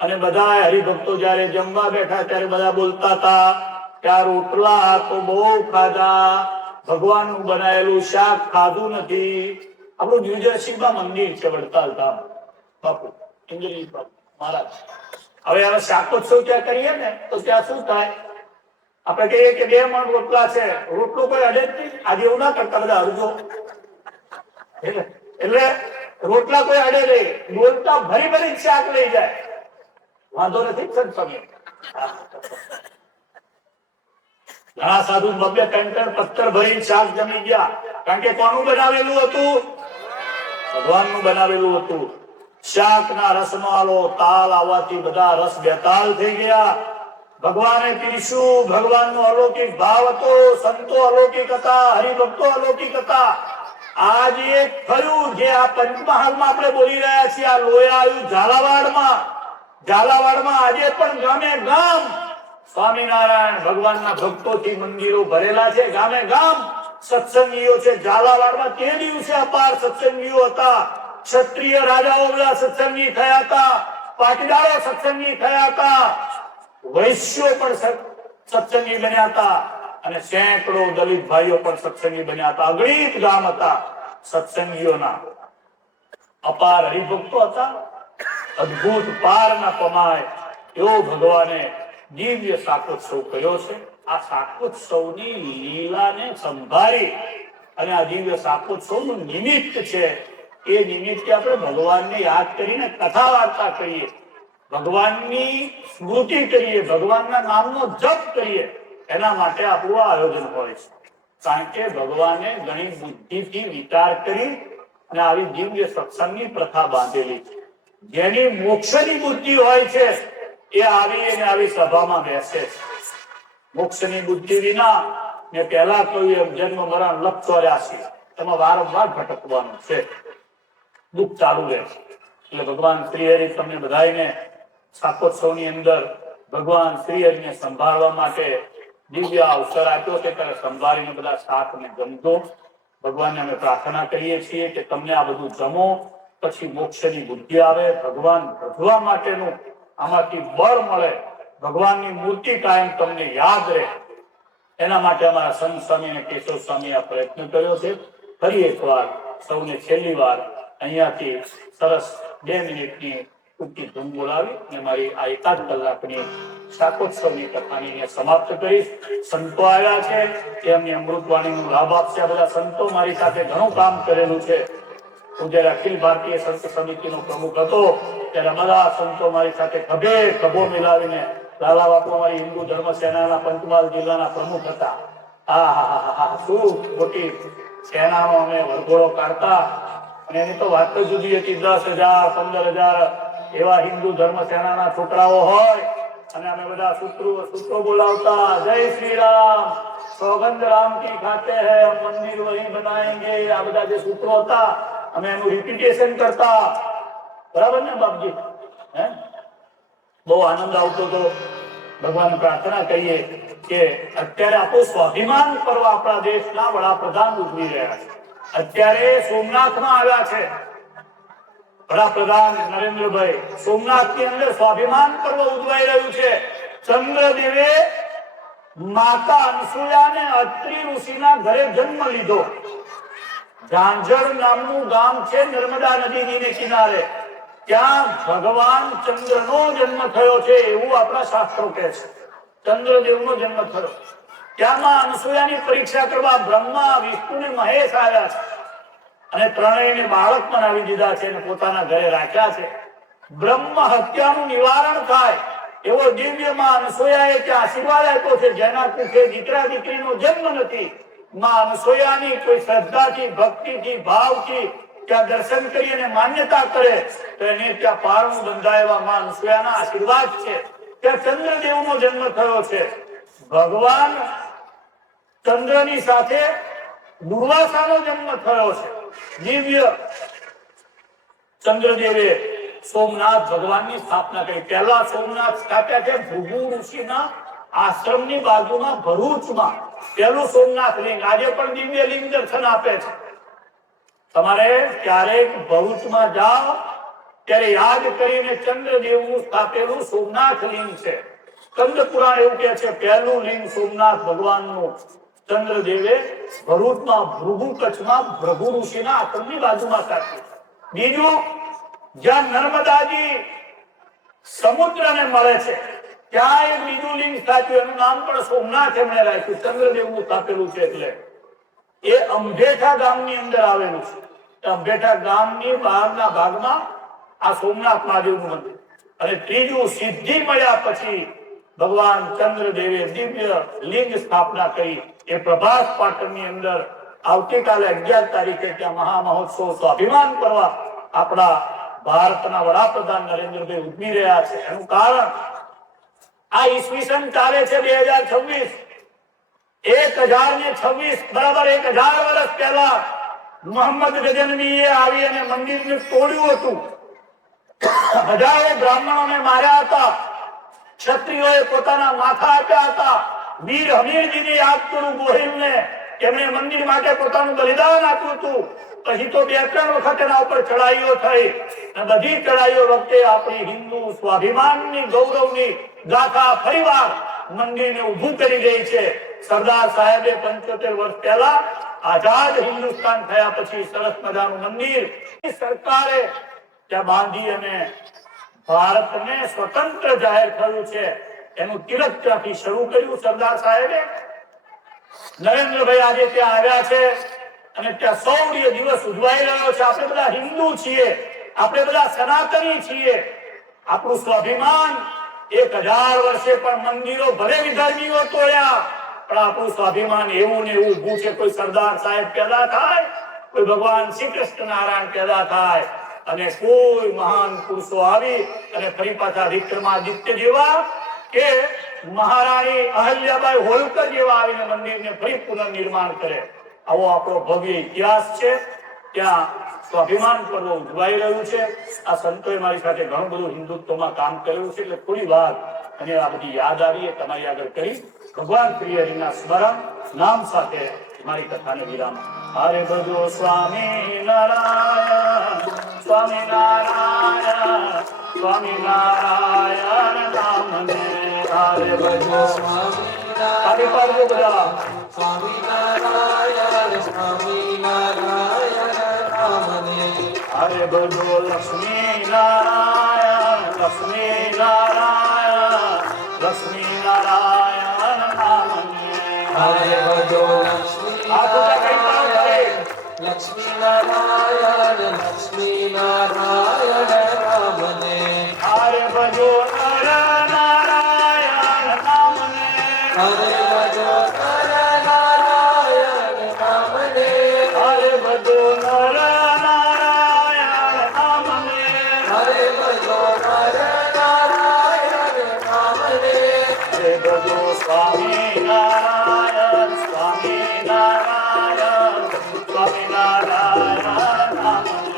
અને બધા હરિભક્તો જયારે જમવા બેઠા ત્યારે બધા બોલતા હતા કે આ રોટલા તો બહુ ખાધા, ભગવાનનું બનાવેલું શાક ખાધું નથી. આપણું ન્યુજર્સીમાં મંદિર છે વડતાલ ધામ બાપુ ઇન્દ્રજીત બાપુ મહારાજ. હવે શાકોત્સવ ત્યાં કરીએ ને તો ત્યાં શું થાય? આપણે કહીએ કે 2 મણ રોટલા છે, રોટલો કોઈ અડે જ નહીં. આજે એવું ના કરતા બધા અડધો, એટલે રોટલા કોઈ અડે નહીં. બોલતા ભરી ભરી શાક લઈ જાય, વાંધો નથી. ઘણા સાધુ 2-3 પથ્થર ભરીને શાક જમી ગયા, કારણ કે કોનું બનાવેલું હતું? ભગવાનનું બનાવેલું હતું. શાકના રસનો આલો તાલ આવવાથી બધા રસ બેતાલ થઈ ગયા. ભગવાને પીરસ્યું. ભગવાનનો અલૌકિક ભાવ હતો. સંતો અલૌકિક હતા, હરિભક્તો અલૌકિક હતા. આજે થયું જે આ પંચમહાલમાં આપણે બોલી રહ્યા છીએ, આ લોયા આવ્યું ઝાલાવાડમાં આજે પણ ગામે ગામ સ્વામિનારાયણ ભગવાનના ભક્તોથી મંદિરો ભરેલા છે, ગામે ગામ સત્સંગીઓ છે. ઝાલાવાડમાં તે દિવસે અપાર સત્સંગીઓ હતા, ક્ષત્રિય રાજાઓ બધા સત્સંગી થયા હતા, પાટીદારો સત્સંગી થયા હતા, વૈશ્યો પણ સત્સંગી બન્યા હતા અને સેંકડો દલિત ભાઈઓ પણ સત્સંગી બન્યા હતા. અગણિત ગામ હતા સત્સંગીઓના. અપાર હરિભક્તો હતા, અદ્ભુત પાર ના પમાય એવો ભગવાને દિવ્ય શાકોત્સવ કર્યો છે. આ શાકોત્સવની લીલાને સંભાળી અને આ દિવ્ય શાકોત્સવનું નિમિત્ત છે. એ નિમિત્તે આપણે ભગવાનને યાદ કરીને કથા વાર્તા કરીએ, ભગવાનની સ્મૃતિ કરીએ, ભગવાનના નામનો જપ કરીએ. એના માટે આપણું આયોજન હોય છે. કારણ કે ભગવાને ઘણી બુદ્ધિથી વિચાર કરી અને આવી દિવ્ય સત્સંગની પ્રથા બાંધેલી છે. જેની મોક્ષની બુદ્ધિ હોય છે એ આવી સભામાં બેસે છે. મોક્ષની બુદ્ધિ વિના મેં પહેલા કહ્યું એમ જન્મ મરણ લપ 84 એમાં વારંવાર ભટકવાનું છે, દુઃખ ચાલુ રહે છે. એટલે ભગવાન શ્રી હરિ તમને બધાને શાકોત્સવની અંદર ભગવાન શ્રી હરિને સંભાળવા માટે દિવ્ય અવસર આપ્યો છે. ત્યારે સંભાળીને બધા સાથને જમજો. ભગવાનને અમે પ્રાર્થના કરીએ છીએ કે તમને આ બધું જમો, પછી મોક્ષની બુદ્ધિ આવે, ભગવાન ભજવા માટેનું આમાંથી બળ મળે, ભગવાનની મૂર્તિ કાયમ તમને યાદ રહે. એના માટે અમારા સંત સ્વામી અને કેશવ સ્વામી આ પ્રયત્ન કર્યો છે. ફરી એકવાર સૌને છેલ્લી વાર અહીંયાથી સરસ 2 મિનિટની ટૂંકી ધૂમ બોલાવી અને મારી આ 1 કલાકની શાકોત્સવની કથાની સમાપ્ત કરીશ. સંતો આવ્યા છે, એમની અમૃતવાણીનો લાભ આપશે. આ બધા સંતો મારી સાથે ઘણું કામ કરેલું છે. હું જયારે અખિલ ભારતીય સંત સમિતિનો પ્રમુખ હતો ત્યારે બધા સંતો મારી સાથે ખભે ખભો મિલાવીને, લાલા બાપુ અમારી હિન્દુ ધર્મ સેનાના પંચમહાલ જિલ્લાના પ્રમુખ હતા. શું મોટી સેનાનો અમે વરઘોડો કાઢતા અને એની તો વાત જ જુદી હતી. 10,000 15,000 એવા હિન્દુ ધર્મ સેનાના છોકરાઓ હોય અને અમે બધા સૂત્રો બોલાવતા, જય શ્રી રામ, સોગંદ રામ કી ખાતે હૈ, મંદિર વહી બનાએંગે. આ બધા જે સૂત્રો હતા અમે એનું રિપીટેશન કરતા. બરાબર ને બાપજી? બહુ આનંદ આવતો હતો. ભગવાન પ્રાર્થના કરીએ કે અત્યારે આપણું સ્વાભિમાન પર્વ આપણા દેશના વડાપ્રધાન ઉજવી રહ્યા છે. અત્યારે સોમનાથમાં આવ્યા છે વડાપ્રધાન નરેન્દ્રભાઈ. સોમનાથની અંદર સ્વાભિમાન પર્વ ઉજવાઈ રહ્યું છે. ચંદ્રદેવે માતા અનસુયાને અત્રિ ઋષિના ઘરે જન્મ લીધો. ઝાંઝર નામનું ગામ છે નર્મદા નદીની કિનારે. ત્યાં ભગવાન ચંદ્રનો જન્મ થયો છે એવું આપણા શાસ્ત્રો કહે છે. ચંદ્રદેવનો જન્મ થયો. ત્યાંમાં અનસુયાની પરીક્ષા કરવા બ્રહ્મા, વિષ્ણુ ને મહેશ આવ્યા છે અને ત્રણેયને બાળક બનાવી દીધા છે અને પોતાના ઘરે રાખ્યા છે. બ્રહ્મ હત્યાનું નિવારણ થાય એવો દિવ્યમાં અનસુયાએ ત્યાં આશીર્વાદ આપ્યો છે. જેના કુખે દીકરા દીકરીનો જન્મ નથી, માં અનસુયાની કોઈ શ્રદ્ધાથી, ભક્તિથી, ભાવથી ત્યાં દર્શન કરી અને માન્યતા કરે તો એને ત્યાં પારણું બંધાય એવા માં અનસુયાના આશીર્વાદ છે. ત્યાં ચંદ્રદેવનો જન્મ થયો છે. ભગવાન ચંદ્રની સાથે દુર્વાસાનો જન્મ થયો છે. દિવ્ય ચંદ્રદેવે સોમનાથ ભગવાનની સ્થાપના કરી. પહેલા સોમનાથ સ્થાપ્યા છે ભૃગુ ઋષિના આશ્રમની બાજુમાં ભરૂચમાં. પહેલું સોમનાથ લિંગ આજે પણ દિવ્ય લિંગ દર્શન આપે છે. તમારે ક્યારેક ભરૂચમાં જાઓ ત્યારે યાદ કરીને ચંદ્રદેવનું સ્થાપેલું સોમનાથ લિંગ છે. સ્કંદ પુરાણ એવું કહે છે પહેલું લિંગ સોમનાથ ભગવાનનું ચંદ્રદેવે ભરૂચમાં ભૃગુ કચ્છમાં ભૃગુ ઋષિના આશ્રમની બાજુમાં સ્થાપ્યું. બીજું જ્યાં નર્મદાજી સમુદ્રને મળે છે ત્યાં એક બીજું લિંગ સ્થાપ્યું. એનું નામ પણ સોમનાથ એમણે રાખ્યું. ચંદ્રદેવનું સ્થાપેલું છે એટલે એ અંભેઠા ગામની અંદર આવેલું છે. અંભેઠા ગામની બહારના ભાગમાં આ સોમનાથ મહાદેવનું મંદિર. અને ત્રીજું સિદ્ધિ મળ્યા પછી ભગવાન ચંદ્રદેવે દિવ્ય લિંગ સ્થાપના કરી. એ પ્રભાસ પાટણની અંદર આવતીકાલે 11 તારીખે ત્યાં મહામહોત્સવ સ્વાભિમાન કરવા આપણા ભારતના વડાપ્રધાન નરેન્દ્રભાઈ ઉજવી રહ્યા છે. એનું કારણ આ ઈસવીસન ચાલે છે 2026. 1026 બરાબર 1000 વર્ષ પહેલા મોહમ્મદ ગજનવીએ આવી અને મંદિરને તોડ્યું હતું. હજારો બ્રાહ્મણોને માર્યા હતા. ક્ષત્રિયોએ પોતાના માથા આપ્યા હતા. વીર હમીરજીને યાદ કરું, ગોહિલને, એમણે મંદિર માટે પોતાનું બલિદાન આપ્યું હતું. પછી તો 2-3 વખત એના ઉપર ચડાઈઓ થઈ. બધી ચડાઈઓ વખતે આપણી હિન્દુ સ્વાભિમાનની ગૌરવની ગાથા ફરીવાર મંદિરને ઊભું કરી ગઈ છે. સરદાર સાહેબે 75 વર્ષ પહેલા આઝાદ હિન્દુસ્તાન થયા પછી સરસ મજાનું મંદિર સરકારે ત્યાં બાંધી અને ભારતને સ્વતંત્ર જાહેર થયું છે. એનું તિલક ત્યાંથી શરૂ કર્યું સરદાર સાહેબે. નરેન્દ્રભાઈ આજે ત્યાં આવ્યા છે અને ત્યાં શૌર્ય દિવસ ઉજવાઈ રહ્યો છે. આપણે બધા હિન્દુ છીએ, આપણે બધા સનાતની છીએ. આપણું સ્વાભિમાન 1000 વર્ષે પણ મંદિરો ભલે વિધર્મીઓ તોડ્યા, પણ આપણું સ્વાભિમાન એવું ને એવું ઊભું છે. કોઈ સરદાર સાહેબ પેદા થાય, કોઈ ભગવાન શ્રી કૃષ્ણ નારાયણ પેદા થાય અને કોઈ મહાન પુરુષો આવી અને ફરી પાછા વિક્રમાદિત્ય જેવા કે મહારાણી અહલ્યાબાઈ હોલકર જેવા આવીને મંદિરને ફરી પુનર્નિર્માણ કરે. આવો આપણો ભવ્ય ઇતિહાસ છે. ત્યાં સ્વાભિમાન પર્વ ઉજવાઈ રહ્યું છે. આ સંતોએ મારી સાથે ઘણું બધું હિન્દુત્વમાં કામ કર્યું છે, એટલે થોડી વાર અને આ બધી યાદ આવી તમારી આગળ કરી ભગવાન શ્રી હરિના સ્મરણ નામ સાથે મારી કથાને વિરામ. હરે ભજો સ્વામી નારાયણ, સ્વામી નારાયણ, સ્વામી નારાયણ નામને. હરે ભજો સ્વામી બધા સ્વામી નારાયણ, સ્વામી નારાયણ નામને. હરે ભજો લક્ષ્મી નારાયણ, લક્ષ્મી નારાયણ, લક્ષ્મી નારાયણ નામને. હરે ભજો લક્ષ્મી નારાયણ, લક્ષ્મી નારાયણ, લક્ષ્મી નારાયણ નામને. હરે ભજો નર નારાયણ નામને. હરે ભજો નર નારાયણ નામને. હરે ભજો નર નારાયણ નામને. હરે ભજો નર નારાયણ નામને. હરે ભજો સ્વામી નારાયણ, સ્વામી નારાયણ, સ્વામી નારાયણ નામને.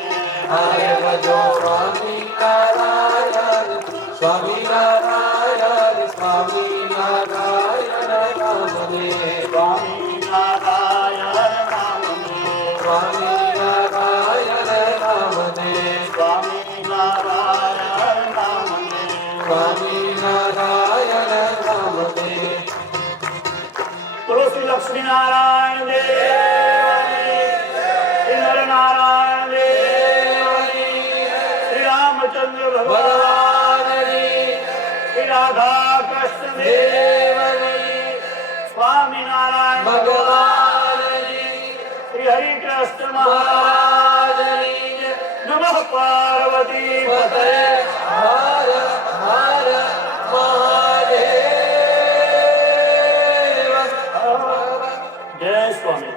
હરે ભજો સ્વામી નારાયણ, સ્વામી નારાયણ, સ્વામી નારાયણ નામને. સ્વામી નારાયણ નામને. સ્વામી નારાયણ નામને. સ્વામી નારાયણ નામને. સ્વામી નારાયણ નામને. બોલો શ્રી લક્ષ્મી નારાયણ દેવની, શ્રી નર નારાયણ દેવની, શ્રી રામચંદ્ર ભગવાનની, શ્રી રાધા કૃષ્ણ દેવની, સ્વામી નારાયણ ભગવાનની, શ્રી હરિ કૃષ્ણ મહારાજની. નમઃ પાર્વતી પતય. હર હર મહાદેવ. જય સ્વામી.